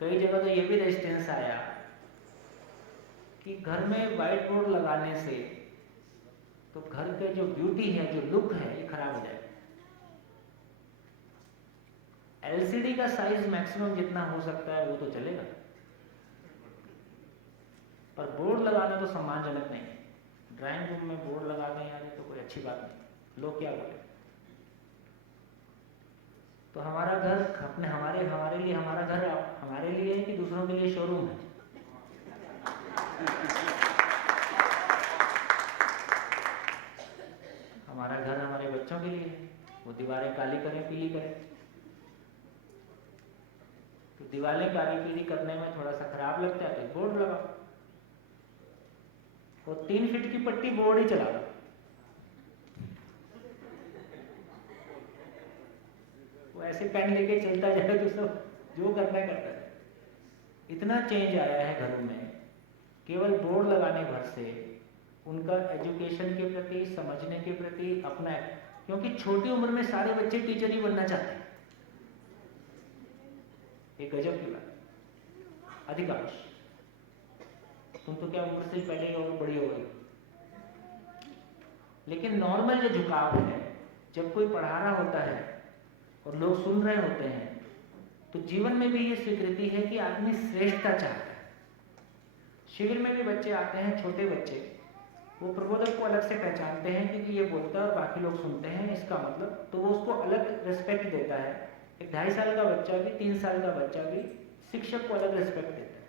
कई जगह तो ये भी रेजिस्टेंस आया कि घर में व्हाइट बोर्ड लगाने से तो घर के जो ब्यूटी है, जो लुक है, ये खराब हो जाएगा। एलसीडी का साइज मैक्सिमम जितना हो सकता है वो तो चलेगा, पर बोर्ड लगाना तो सम्मानजनक नहीं है। ड्राइंग रूम में बोर्ड लगा दें यार, तो कोई अच्छी बात नहीं। लोग क्या बोले? तो हमारा घर अपने हमारे लिए हमारा घर हमारे लिए है कि दूसरों के लिए शोरूम है? हमारा घर हमारे बच्चों के लिए है। वो दीवारें काली करें पीली करें, तो दीवारें काली पीली करने में थोड़ा सा खराब लगता है तो बोर्ड लगाओ, और 3 फीट की पट्टी बोर्ड ही चला लो। वो ऐसे पेन लेके चलता जाए तो सब जो करना है करता है। इतना चेंज आया है घरों में केवल बोर्ड लगाने भर से, उनका एजुकेशन के प्रति, समझने के प्रति अपना, क्योंकि छोटी उम्र में सारे बच्चे टीचर ही बनना चाहते हैं। एक गजब की बात, अधिकांश। तुम तो क्या उम्र से पहले ही और बड़ी हो गई। लेकिन नॉर्मल जो झुकाव है, जब कोई पढ़ा रहा होता है और लोग सुन रहे होते हैं, तो जीवन में भी ये स्वीकृति है कि आदमी श्रेष्ठता चाहता है। शिविर में भी बच्चे आते हैं, छोटे बच्चे, वो प्रबोधक को अलग से पहचानते हैं क्योंकि ये बोलता है और बाकी लोग सुनते हैं, इसका मतलब, तो वो उसको अलग रिस्पेक्ट देता है। एक 2.5 साल का बच्चा भी, 3 साल का बच्चा भी शिक्षक को अलग रिस्पेक्ट देता है।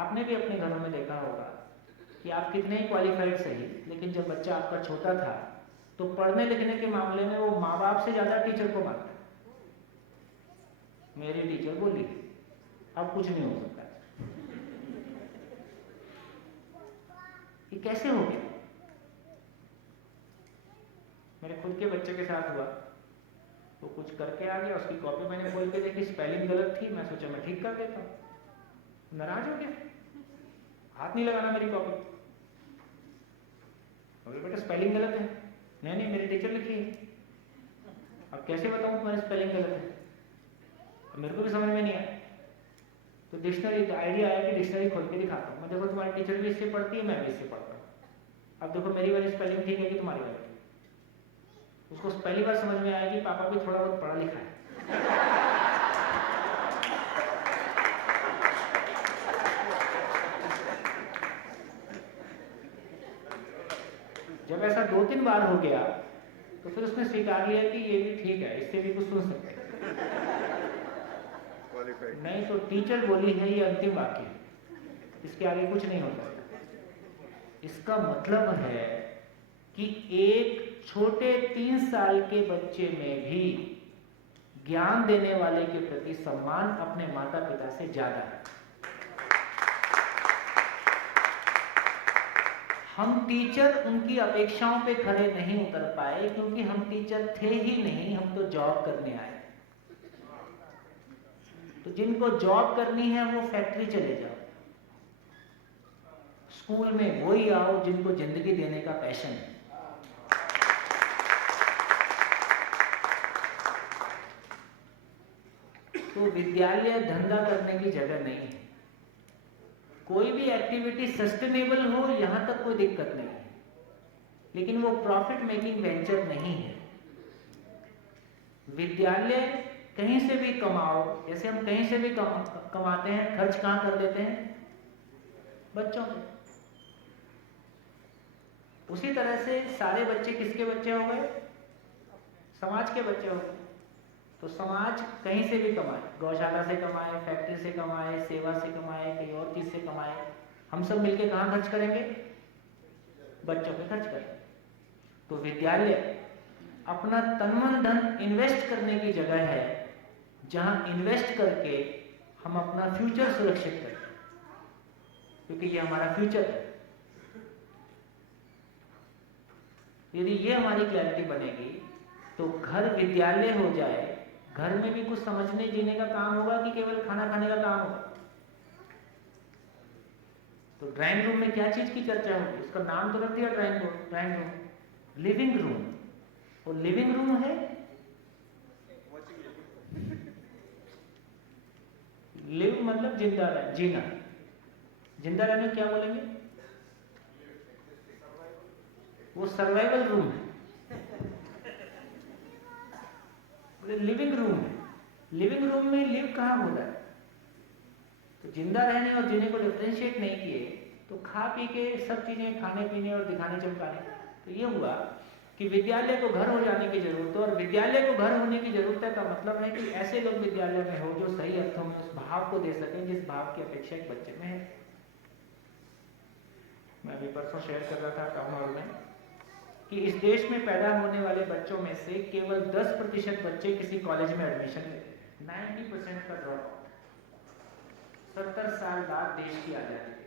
आपने भी अपने घरों में देखा होगा कि आप कितने ही क्वालिफाइड सही, लेकिन जब बच्चा आपका छोटा था तो पढ़ने लिखने के मामले में वो माँ बाप से ज्यादा टीचर को मानता है। मेरी टीचर बोली, अब कुछ नहीं हो सकता। ये कैसे हो गया? मेरे खुद के बच्चे के साथ हुआ। वो कुछ करके आ गया, उसकी कॉपी मैंने खोल के देखी, स्पेलिंग गलत थी। मैं सोचा मैं ठीक कर देता हूँ। नाराज हो गया, हाथ नहीं लगाना मेरी कॉपी। बोले बेटा स्पेलिंग गलत है। नहीं नहीं, मेरी टीचर लिखी है। अब कैसे बताऊं तुम्हारी स्पेलिंग गलत है? अब मेरे को भी समझ में नहीं आया। तो डिक्शनरी का आइडिया आया कि डिक्शनरी खोल के दिखाता हूँ। मैं देखो तुम्हारी टीचर भी इससे पढ़ती है, मैं भी इससे पढ़ता हूँ। अब देखो मेरी वाली स्पेलिंग ठीक है कि तुम्हारी वाली? उसको पहली बार समझ में आया कि पापा भी थोड़ा बहुत पढ़ा लिखा है। जब ऐसा 2-3 बार हो गया तो फिर उसने स्वीकार लिया कि ये भी ठीक है, इससे भी कुछ सुन सकते हैं। नहीं तो टीचर बोली है ये अंतिम वाक्य, इसके आगे कुछ नहीं होता। इसका मतलब है कि एक छोटे 3 साल के बच्चे में भी ज्ञान देने वाले के प्रति सम्मान अपने माता पिता से ज्यादा है। हम टीचर उनकी अपेक्षाओं पे खरे नहीं उतर पाए क्योंकि हम टीचर थे ही नहीं, हम तो जॉब करने आए। तो जिनको जॉब करनी है वो फैक्ट्री चले जाओ, स्कूल में वही आओ जिनको जिंदगी देने का पैशन है। तो विद्यालय धंधा करने की जगह नहीं है। कोई भी एक्टिविटी सस्टेनेबल हो, यहां तक कोई दिक्कत नहीं है, लेकिन वो प्रॉफिट मेकिंग वेंचर नहीं है। विद्यालय कहीं से भी कमाओ, जैसे हम कहीं से भी कमाते हैं, खर्च कहां कर देते हैं? बच्चों पे। उसी तरह से सारे बच्चे किसके बच्चे हो गए? समाज के बच्चे हो गए। तो समाज कहीं से भी कमाए, गौशाला से कमाए, फैक्ट्री से कमाए, सेवा से कमाए, कहीं और चीज से कमाए, हम सब मिलके कहाँ खर्च करेंगे? बच्चों पे खर्च करेंगे। तो विद्यालय अपना तन मन धन इन्वेस्ट करने की जगह है, जहां इन्वेस्ट करके हम अपना फ्यूचर सुरक्षित करें, क्योंकि ये हमारा फ्यूचर है। यदि ये हमारी क्लैरिटी बनेगी तो घर विद्यालय हो जाए, घर में भी कुछ समझने जीने का काम होगा कि केवल खाना खाने का काम होगा। तो ड्राइंग रूम में क्या चीज की चर्चा होगी? उसका नाम तो रख दिया ड्राइंग रूम, लिविंग रूम। और लिविंग रूम है, लिव मतलब जिंदा रहना, जीना। जिंदा रहने क्या बोलेंगे? वो सर्वाइवल रूम है, लिविंग रूम है। लिविंग रूम में लिव कहाँ हो रहा है? तो जिंदा रहने और जीने को डिफरेंशिएट नहीं किए तो खा पी के सब चीजें खाने पीने और दिखाने चमकाने। तो ये हुआ कि विद्यालय को घर हो जाने की जरूरत है, और विद्यालय को घर होने की जरूरत है का मतलब है कि ऐसे लोग विद्यालय में हो जो सही अर्थों में उस भाव को दे सकें जिस भाव की अपेक्षा एक बच्चे में है। मैं अभी परसों शेयर कर रहा था टाउन हॉल में कि इस देश में पैदा होने वाले बच्चों में से केवल 10% बच्चे किसी कॉलेज में एडमिशन लेते हैं। 90% का ड्रॉप आउट। 70 साल बाद देश की आजादी के,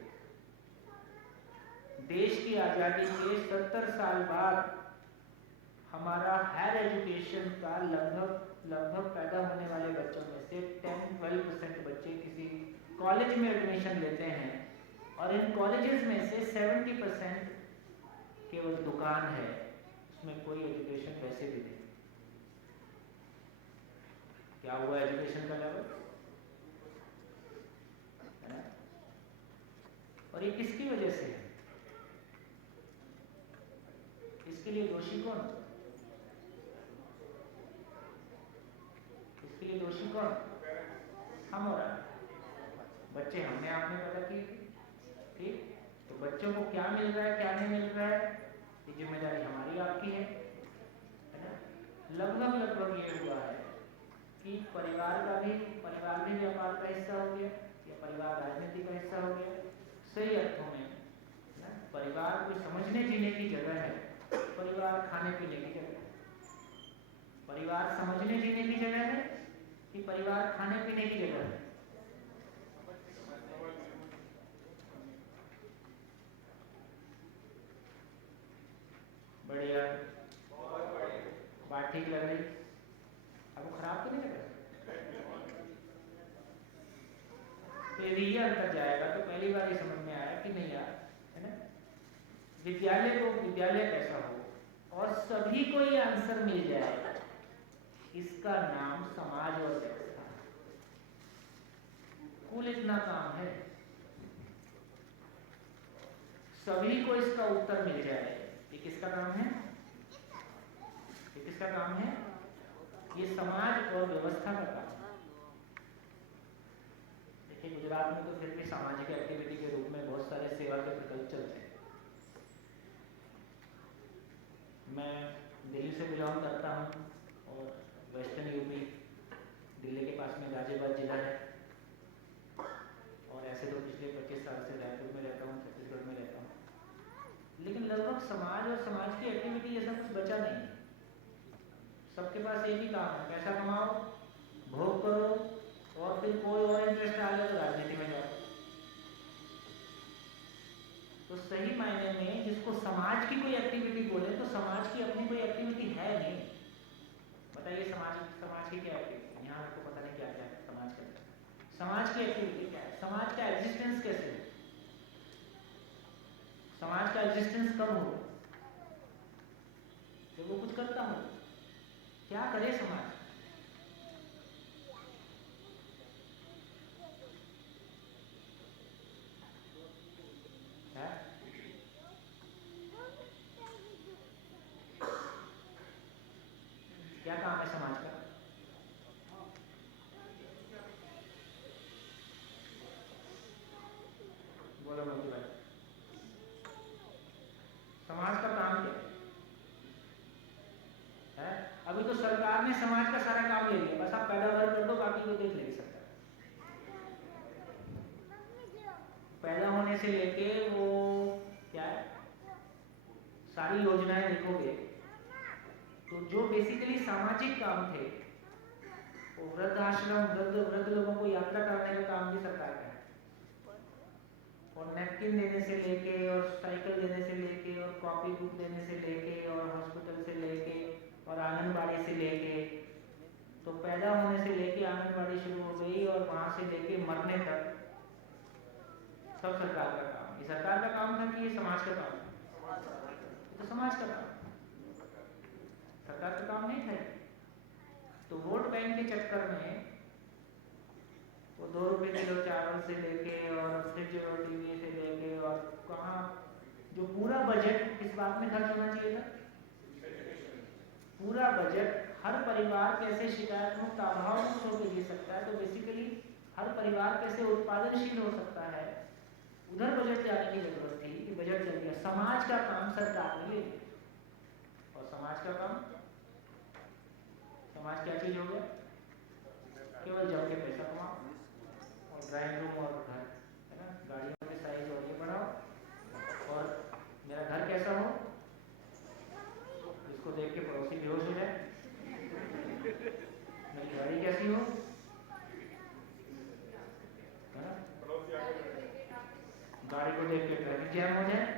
देश की आजादी के 70 साल बाद हमारा हायर एजुकेशन का लगभग पैदा होने वाले बच्चों में से 10-12% बच्चे किसी कॉलेज में एडमिशन लेते हैं, और इन कॉलेजेस में से 70% केवल दुकान है, उसमें कोई एजुकेशन वैसे भी नहीं। क्या हुआ एजुकेशन का लेवल? और ये किसकी वजह से है? इसके लिए दोषी कौन? इसके लिए दोषी कौन? हम और बच्चे हमने आपने पैदा किए, ठीक? तो बच्चों को क्या मिल रहा है क्या नहीं मिल रहा है, ये जिम्मेदारी हमारी आपकी है ना? लगभग ये हुआ है कि परिवार भी व्यापार का हिस्सा हो गया, या परिवार राजनीति का हिस्सा हो गया। सही अर्थों में ना, परिवार को समझने जीने की जगह है, परिवार खाने पीने की जगह है। परिवार समझने जीने की जगह है कि परिवार खाने पीने की जगह है? बढ़िया, बात ठीक लग रही? आपको खराब तो नहीं लग रहा? तो यदि ये अंतर जाएगा तो पहली बार ये समझ में आया कि नहीं यार, है ना, विद्यालय कैसा हो और सभी को ये आंसर मिल जाए, इसका नाम समाज और व्यवस्था। कुल इतना काम है, सभी को इसका उत्तर मिल जाए, ये किसका काम है? ये किसका काम है? ये समाज और व्यवस्था का काम है। देखिए गुजरात में तो फिर भी सामाजिक एक्टिविटी के रूप में बहुत सारे सेवा के प्रकल्प चलते हैं। मैं दिल्ली से बिलोंग करता हूँ और वेस्टर्न यूपी, दिल्ली के पास में गाजियाबाद जिला है, और ऐसे तो पिछले 25 साल से रायपुर में रहता हूँ, छत्तीसगढ़ में रहता हूँ। लेकिन लगभग समाज और समाज की एक्टिविटी ऐसा कुछ बचा नहीं। सबके पास एक ही काम है, पैसा कमाओ, भोग करो, और फिर कोई और इंटरेस्ट आ गया तो राजनीति में जाओ। तो सही मायने में जिसको समाज की कोई एक्टिविटी बोले तो समाज की अपनी कोई एक्टिविटी है नहीं। बताइए समाज की क्या एक्टिविटी? यहाँ आपको पता नहीं क्या क्या है समाज का। समाज की एक्टिविटी क्या है? समाज का एग्जिस्टेंस कैसे हो? समाज का एग्जिस्टेंस कब हो? जब वो कुछ करता हो। क्या करे समाज? क्या काम है समाज का? बोलो मोदी भाई, समाज का काम क्या है? अभी तो सरकार ने समाज का सारा काम ले लिया, बस आप पैदावार कर दो, बाकी को देख लेगी सरकार। पैदा होने से लेके वो क्या है, सारी योजनाएं देखोगे तो जो बेसिकली सामाजिक काम थे, वो वृद्धाश्रम, वृद्ध लोगों को यात्रा कराने का काम भी सरकार का है, और नैपकिन देने से लेके, और साइकिल देने से लेके, और कॉपी बुक देने से लेके, और हॉस्पिटल से लेके, और आंगनबाड़ी से लेके। तो पैदा होने से लेके आंगनबाड़ी शुरू हो गई, और वहां से लेके मरने तक सब सरकार का काम। ये सरकार का काम था कि ये समाज का काम? तो समाज का काम, सरकार का काम नहीं था। तो वोट बैंक के चक्कर में वो 2 रुपए किलो चावल से लेके, और फ्रिज और टीवी से लेके, और कहाँ जो पूरा बजट किस बात में खर्च होना चाहिए था? पूरा बजट हर परिवार कैसे शिकायत मुक्त, अभाव मुक्त होकर जी सकता है, तो बेसिकली हर परिवार कैसे उत्पादनशील हो सकता है, उधर बजट जाने की जरूरत थी। कि बजट चल गया, समाज का काम सरकार ने ले लिया, और समाज का काम, समाज क्या चीज हो गया? केवल जम के पैसा कमाओ और ड्राइंग रूम और घर, है ना, गाड़ियों के साइज और ये बढ़ाओ। और मेरा घर कैसा हो, जिसको देख के पड़ोसी बेहोश हो जाए। मेरी गाड़ी कैसी हो, है ना, गाड़ी को देख के ट्रैफिक जैम हो जाए।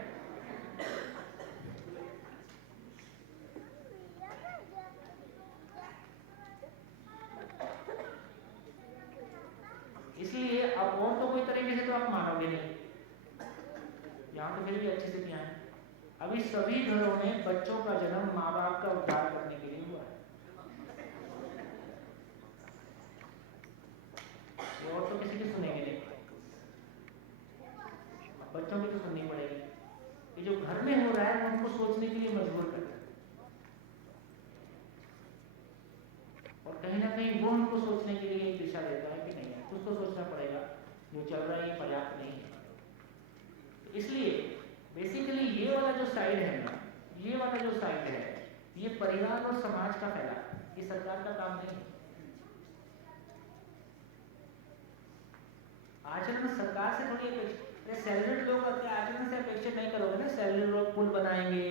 इसलिए अब और तो कोई तरीके से तो आप मानोगे नहीं, यहाँ तो फिर भी अच्छी स्थितियां हैं। अभी सभी घरों में बच्चों का जन्म माँ बाप का उद्धार करने के लिए हुआ है, ये और तो किसी की सुनेंगे नहीं, बच्चों की तो सुननी पड़ेगी। ये जो घर में हो रहा है वो हमको सोचने के लिए मजबूर कर रहा है, और कहीं ना कहीं वो हमको सोचने के लिए एक दिशा देता है कि नहीं है, कुछ तो सोचना पड़ेगा, जो चल रहा है ये पर्याप्त नहीं है। इसलिए बेसिकली ये वाला जो साइड है ना, ये वाला जो साइड है, ये परिवार और समाज का फैला, ये सरकार का काम नहीं है। आचरण सरकार से थोड़ी अपेक्षा, सैलरीड लोग अपने आचरण से अपेक्षा नहीं करोगे ना। सैलरीड लोग पुल बनाएंगे,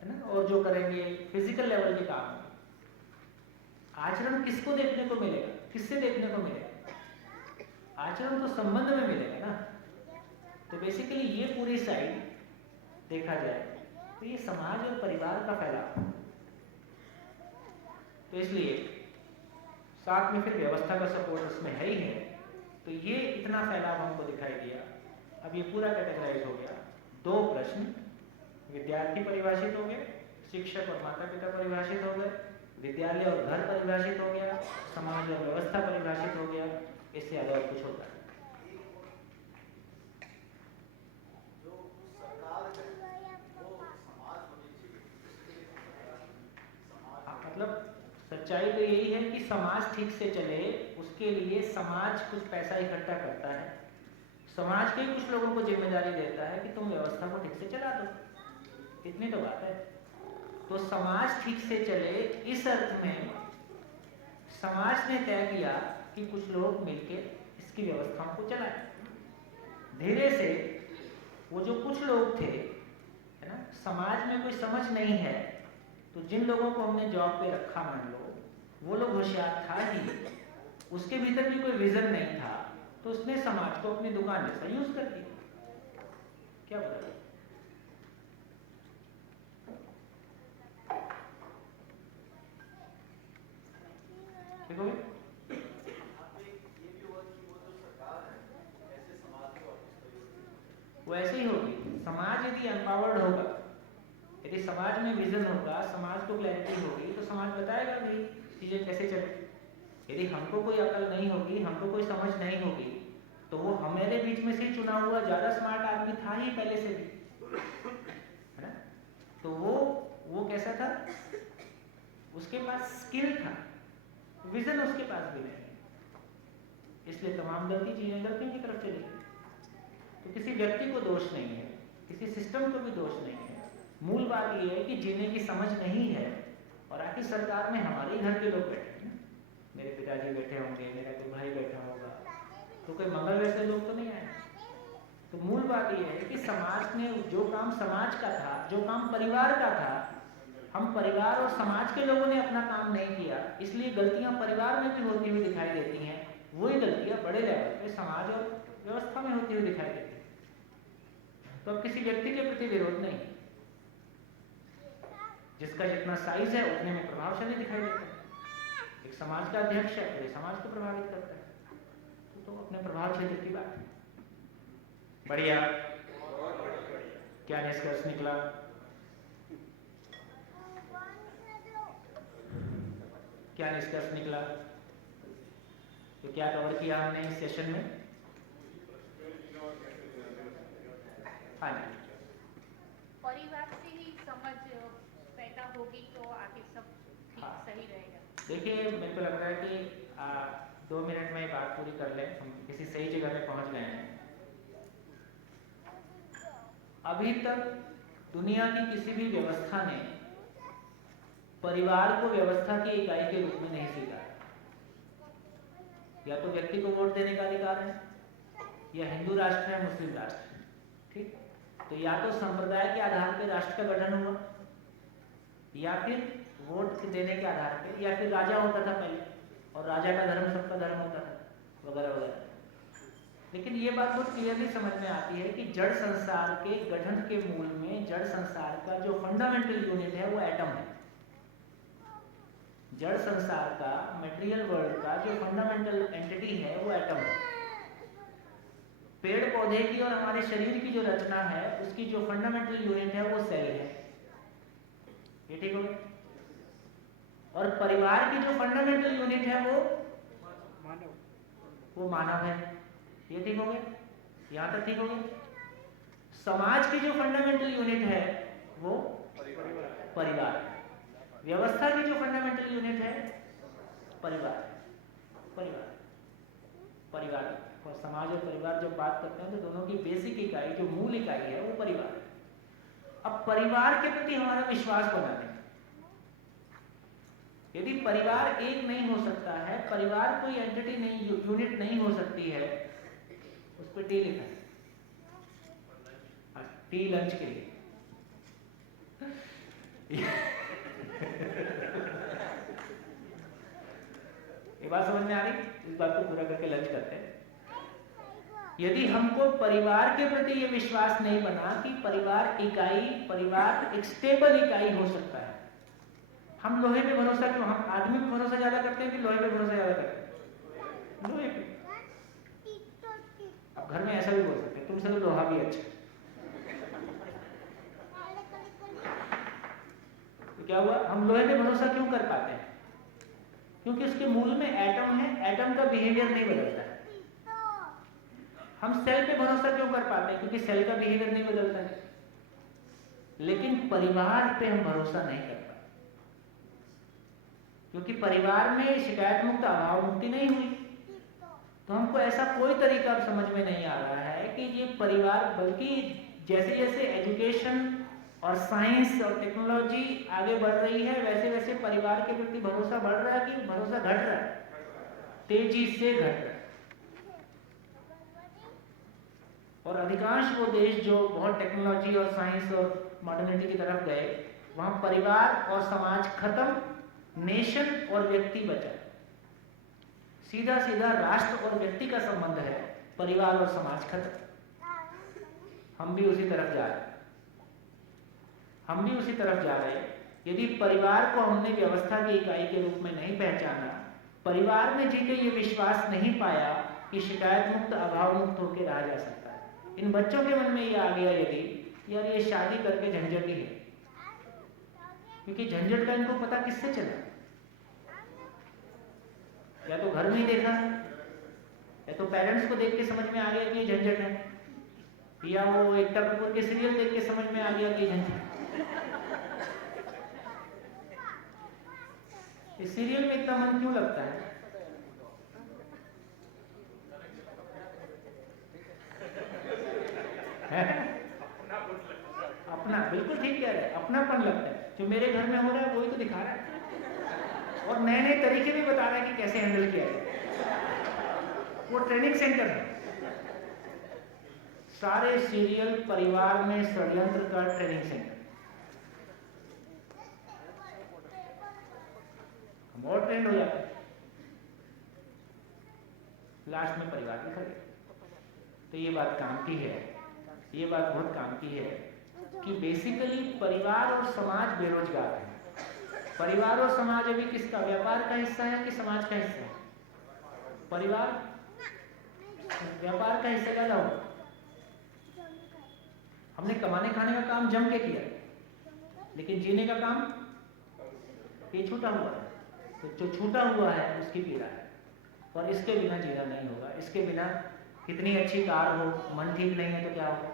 है ना, और जो करेंगे फिजिकल लेवल के काम। आचरण किसको देखने को मिलेगा, किससे देखने को मिलेगा? आचरण तो संबंध में मिलेगा ना। तो बेसिकली ये पूरी साइड देखा जाए तो ये समाज और परिवार का फैलाव। तो इसलिए साथ में फिर व्यवस्था का सपोर्ट उसमें है ही है। तो ये इतना फैलाव हमको दिखाई दिया। अब ये पूरा कैटेगराइज हो गया। 2 प्रश्न, विद्यार्थी परिभाषित हो गए, शिक्षक और माता पिता परिभाषित हो गए, विद्यालय और घर परिभाषित हो गया, समाज और व्यवस्था परिभाषित हो गया। इससे ज्यादा और कुछ होता है? मतलब सच्चाई तो यही है कि समाज ठीक से चले उसके लिए समाज कुछ पैसा इकट्ठा करता है, समाज के कुछ लोगों को जिम्मेदारी देता है कि तुम व्यवस्था को ठीक से चला दो। इतनी तो बात है। तो समाज ठीक से चले इस अर्थ में समाज ने तय किया कि कुछ लोग मिलकर इसकी व्यवस्थाओं को चलाएं। धीरे से वो जो कुछ लोग थे, है ना, समाज में कोई समझ नहीं है, तो जिन लोगों को हमने जॉब पे रखा, मान लो वो लोग होशियार था ही, उसके भीतर भी कोई विजन नहीं था, तो उसने समाज को अपनी दुकान जैसा यूज कर दिया। क्या बोला? ठीक हो गया? वो ऐसे ही होगी। समाज यदि एम्पावर्ड होगा, यदि समाज में विजन होगा, समाज को क्लैरिटी होगी, तो समाज बताएगा भाई चीजें कैसे चले। यदि हमको कोई अकल नहीं होगी, हमको कोई समझ नहीं होगी, तो वो हमारे बीच में से चुना हुआ ज्यादा स्मार्ट आदमी था ही पहले से भी, है ना। तो वो कैसा था, उसके पास स्किल था, विजन उसके पास भी नहीं। इसलिए तमाम गलती चीजें गलतियों की तरफ चली। तो किसी व्यक्ति को दोष नहीं है, किसी सिस्टम को भी दोष नहीं है। मूल बात यह है कि जीने की समझ नहीं है। और आखिर सरकार में हमारे घर के लोग बैठे हैं, मेरे पिताजी बैठे होंगे, मेरा कोई भाई बैठा होगा, तो कोई मंगल वैसे लोग तो नहीं आए। तो मूल बात यह है कि समाज ने जो काम समाज का था, जो काम परिवार का था, हम परिवार और समाज के लोगों ने अपना काम नहीं किया, इसलिए गलतियां परिवार में भी होती हुई दिखाई देती हैं। वही गलतियां बड़े लेवल पे समाज और व्यवस्था में होती हुई दिखाई देती है। तो अब किसी व्यक्ति के प्रति विरोध नहीं, जिसका जितना साइज है उतने में प्रभावशाली दिखाई देता है। एक समाज का अध्यक्ष है, पूरे समाज को प्रभावित करता है, तो अपने प्रभाव क्षेत्र की बात है। बढ़िया, क्या निष्कर्ष निकला? क्या निष्कर्ष निकला? तो क्या कवर किया हमने इस सेशन में? हाँ जी, परिवार से ही समझ पैदा होगी तो आगे सब ठीक सही रहेगा। देखिए, मेरे को लग रहा है कि 2 मिनट में बात पूरी कर लें, हम किसी सही जगह पे पहुंच गए हैं। अभी तक दुनिया की किसी भी व्यवस्था ने परिवार को व्यवस्था की इकाई के रूप में नहीं स्वीकार। या तो व्यक्ति को वोट देने का अधिकार है, या हिंदू राष्ट्र है, मुस्लिम राष्ट्र है, ठीक। तो या तो संप्रदाय के आधार पर राष्ट्र का गठन हुआ, या फिर वोट देने के आधार पर, या फिर राजा होता था पहले और राजा का धर्म सबका धर्म होता था, वगैरह वगैरह। लेकिन ये बात बहुत क्लियरली समझ में आती है कि जड़ संसार के गठन के मूल में, जड़ संसार का जो फंडामेंटल यूनिट है वो एटम है। जड़ संसार का, मटेरियल वर्ल्ड का जो फंडामेंटल एंटिटी है वो एटम है। पेड़ पौधे की और हमारे शरीर की जो रचना है उसकी जो फंडामेंटल यूनिट है वो सेल है। ये ठीक हो गया। और परिवार की जो फंडामेंटल यूनिट है वो मानव है। ये ठीक हो गया, यहां तक ठीक हो गया। समाज की जो फंडामेंटल यूनिट है वो परिवार। व्यवस्था की जो फंडामेंटल यूनिट है परिवार। और समाज और परिवार जब बात करते हैं तो दोनों की बेसिक इकाई, जो मूल इकाई है वो परिवार है। अब परिवार के प्रति हमारा विश्वास बनाने हैं। यदि परिवार एक नहीं हो सकता है, परिवार कोई एंटिटी नहीं, यूनिट नहीं हो सकती है, उस पर टी लिखा है, टी लंच के लिए। ये बात समझ में आ रही? इस बात को पूरा करके लंच करते हैं। यदि हमको परिवार के प्रति ये विश्वास नहीं बना कि परिवार एक स्टेबल इकाई हो सकता है। हम लोहे पे भरोसा क्यों, हम आदमी पे भरोसा ज्यादा करते हैं कि लोहे पे भरोसा ज्यादा करते हैं? लोहे पे। अब घर में ऐसा भी बोल सकते हैं, तुमसे तो लोहा भी अच्छा। तो क्या हुआ, हम लोहे पे भरोसा क्यों कर पाते हैं? क्योंकि उसके मूल में एटम है, एटम का बिहेवियर नहीं बदलता है। हम सेल पे भरोसा क्यों कर पाते हैं? क्योंकि सेल का बिहेवियर नहीं बदलता है। लेकिन परिवार पे हम भरोसा नहीं कर पाते, क्योंकि परिवार में शिकायत मुक्त, अभाव मुक्ति नहीं हुई। तो हमको ऐसा कोई तरीका अब समझ में नहीं आ रहा है कि ये परिवार, बल्कि जैसे जैसे एजुकेशन और साइंस और टेक्नोलॉजी आगे बढ़ रही है, वैसे वैसे परिवार के प्रति भरोसा बढ़ रहा है कि भरोसा घट रहा है, तेजी से घट रहा है। और अधिकांश वो देश जो बहुत टेक्नोलॉजी और साइंस और मॉडर्निटी की तरफ गए, वहां परिवार और समाज खत्म, नेशन और व्यक्ति बचा। सीधा सीधा राष्ट्र और व्यक्ति का संबंध है, परिवार और समाज खत्म। हम भी उसी तरफ जा रहे हैं, हम भी उसी तरफ जा रहे हैं। यदि परिवार को हमने व्यवस्था की इकाई के रूप में नहीं पहचाना, परिवार में जी के ये विश्वास नहीं पाया कि शिकायत मुक्त, अभाव मुक्त होकर रहा जा सकता है। इन बच्चों के मन में ये आ गया यदि यार ये शादी करके झंझट ही है, क्योंकि झंझट का इनको पता किससे चला? या तो घर में ही देखा, या तो पेरेंट्स को देख के समझ में आ गया कि ये झंझट है, या वो एकता कपूर के सीरियल देख के समझ में आ गया कि झंझट। इस सीरियल में इतना मन क्यों लगता है? अपना, बिल्कुल ठीक कह रहे हैं, अपनापन लगता है। जो मेरे घर में हो रहा है वही तो दिखा रहा है, और नए नए तरीके भी बता रहा है कि कैसे हैंडल किया जाए। वो ट्रेनिंग सेंटर है। सारे सीरियल परिवार में षड्यंत्र का ट्रेनिंग सेंटर। हम और ट्रेंड हो जाते हैं, लास्ट में परिवार भी खड़े। तो ये बात काम की है, ये बात बहुत काम की है कि बेसिकली परिवार और समाज बेरोजगार है। परिवार और समाज अभी किसका, व्यापार का हिस्सा है कि समाज का हिस्सा है? परिवार व्यापार का हिस्सा ज्यादा हो। हमने कमाने खाने का काम जम के किया, लेकिन जीने का काम ये छूटा हुआ है। तो जो छूटा हुआ है उसकी पीड़ा है, और इसके बिना जीना नहीं होगा। इसके बिना कितनी अच्छी कार हो, मन ठीक नहीं है तो क्या होगा?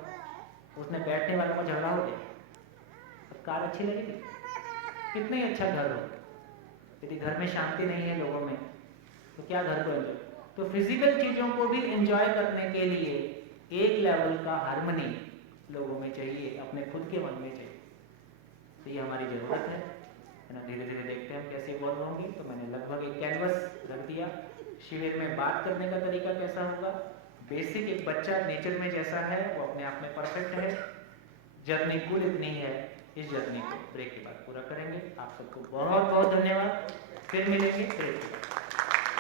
उसने बैठने वालों का झगड़ा हो जाए। कार अच्छी लगेगी, कितने अच्छा घर हो, यदि घर में शांति नहीं है लोगों में तो क्या घर को एंजॉय? तो फिजिकल चीजों को भी एंजॉय करने के लिए एक लेवल का हार्मनी लोगों में चाहिए, अपने खुद के मन में चाहिए। तो ये हमारी जरूरत है। है ना। धीरे धीरे देखते हैं हम कैसे इवॉल्व होंगे। तो मैंने लगभग एक कैनवस रख दिया। शिविर में बात करने का तरीका कैसा होगा, बेसिक एक बच्चा नेचर में जैसा है वो अपने आप में परफेक्ट है, जर्नी कुल इतनी है, इस जर्नी को ब्रेक के बाद पूरा करेंगे। आप सबको बहुत बहुत धन्यवाद। फिर मिलेंगे ब्रेक के बाद।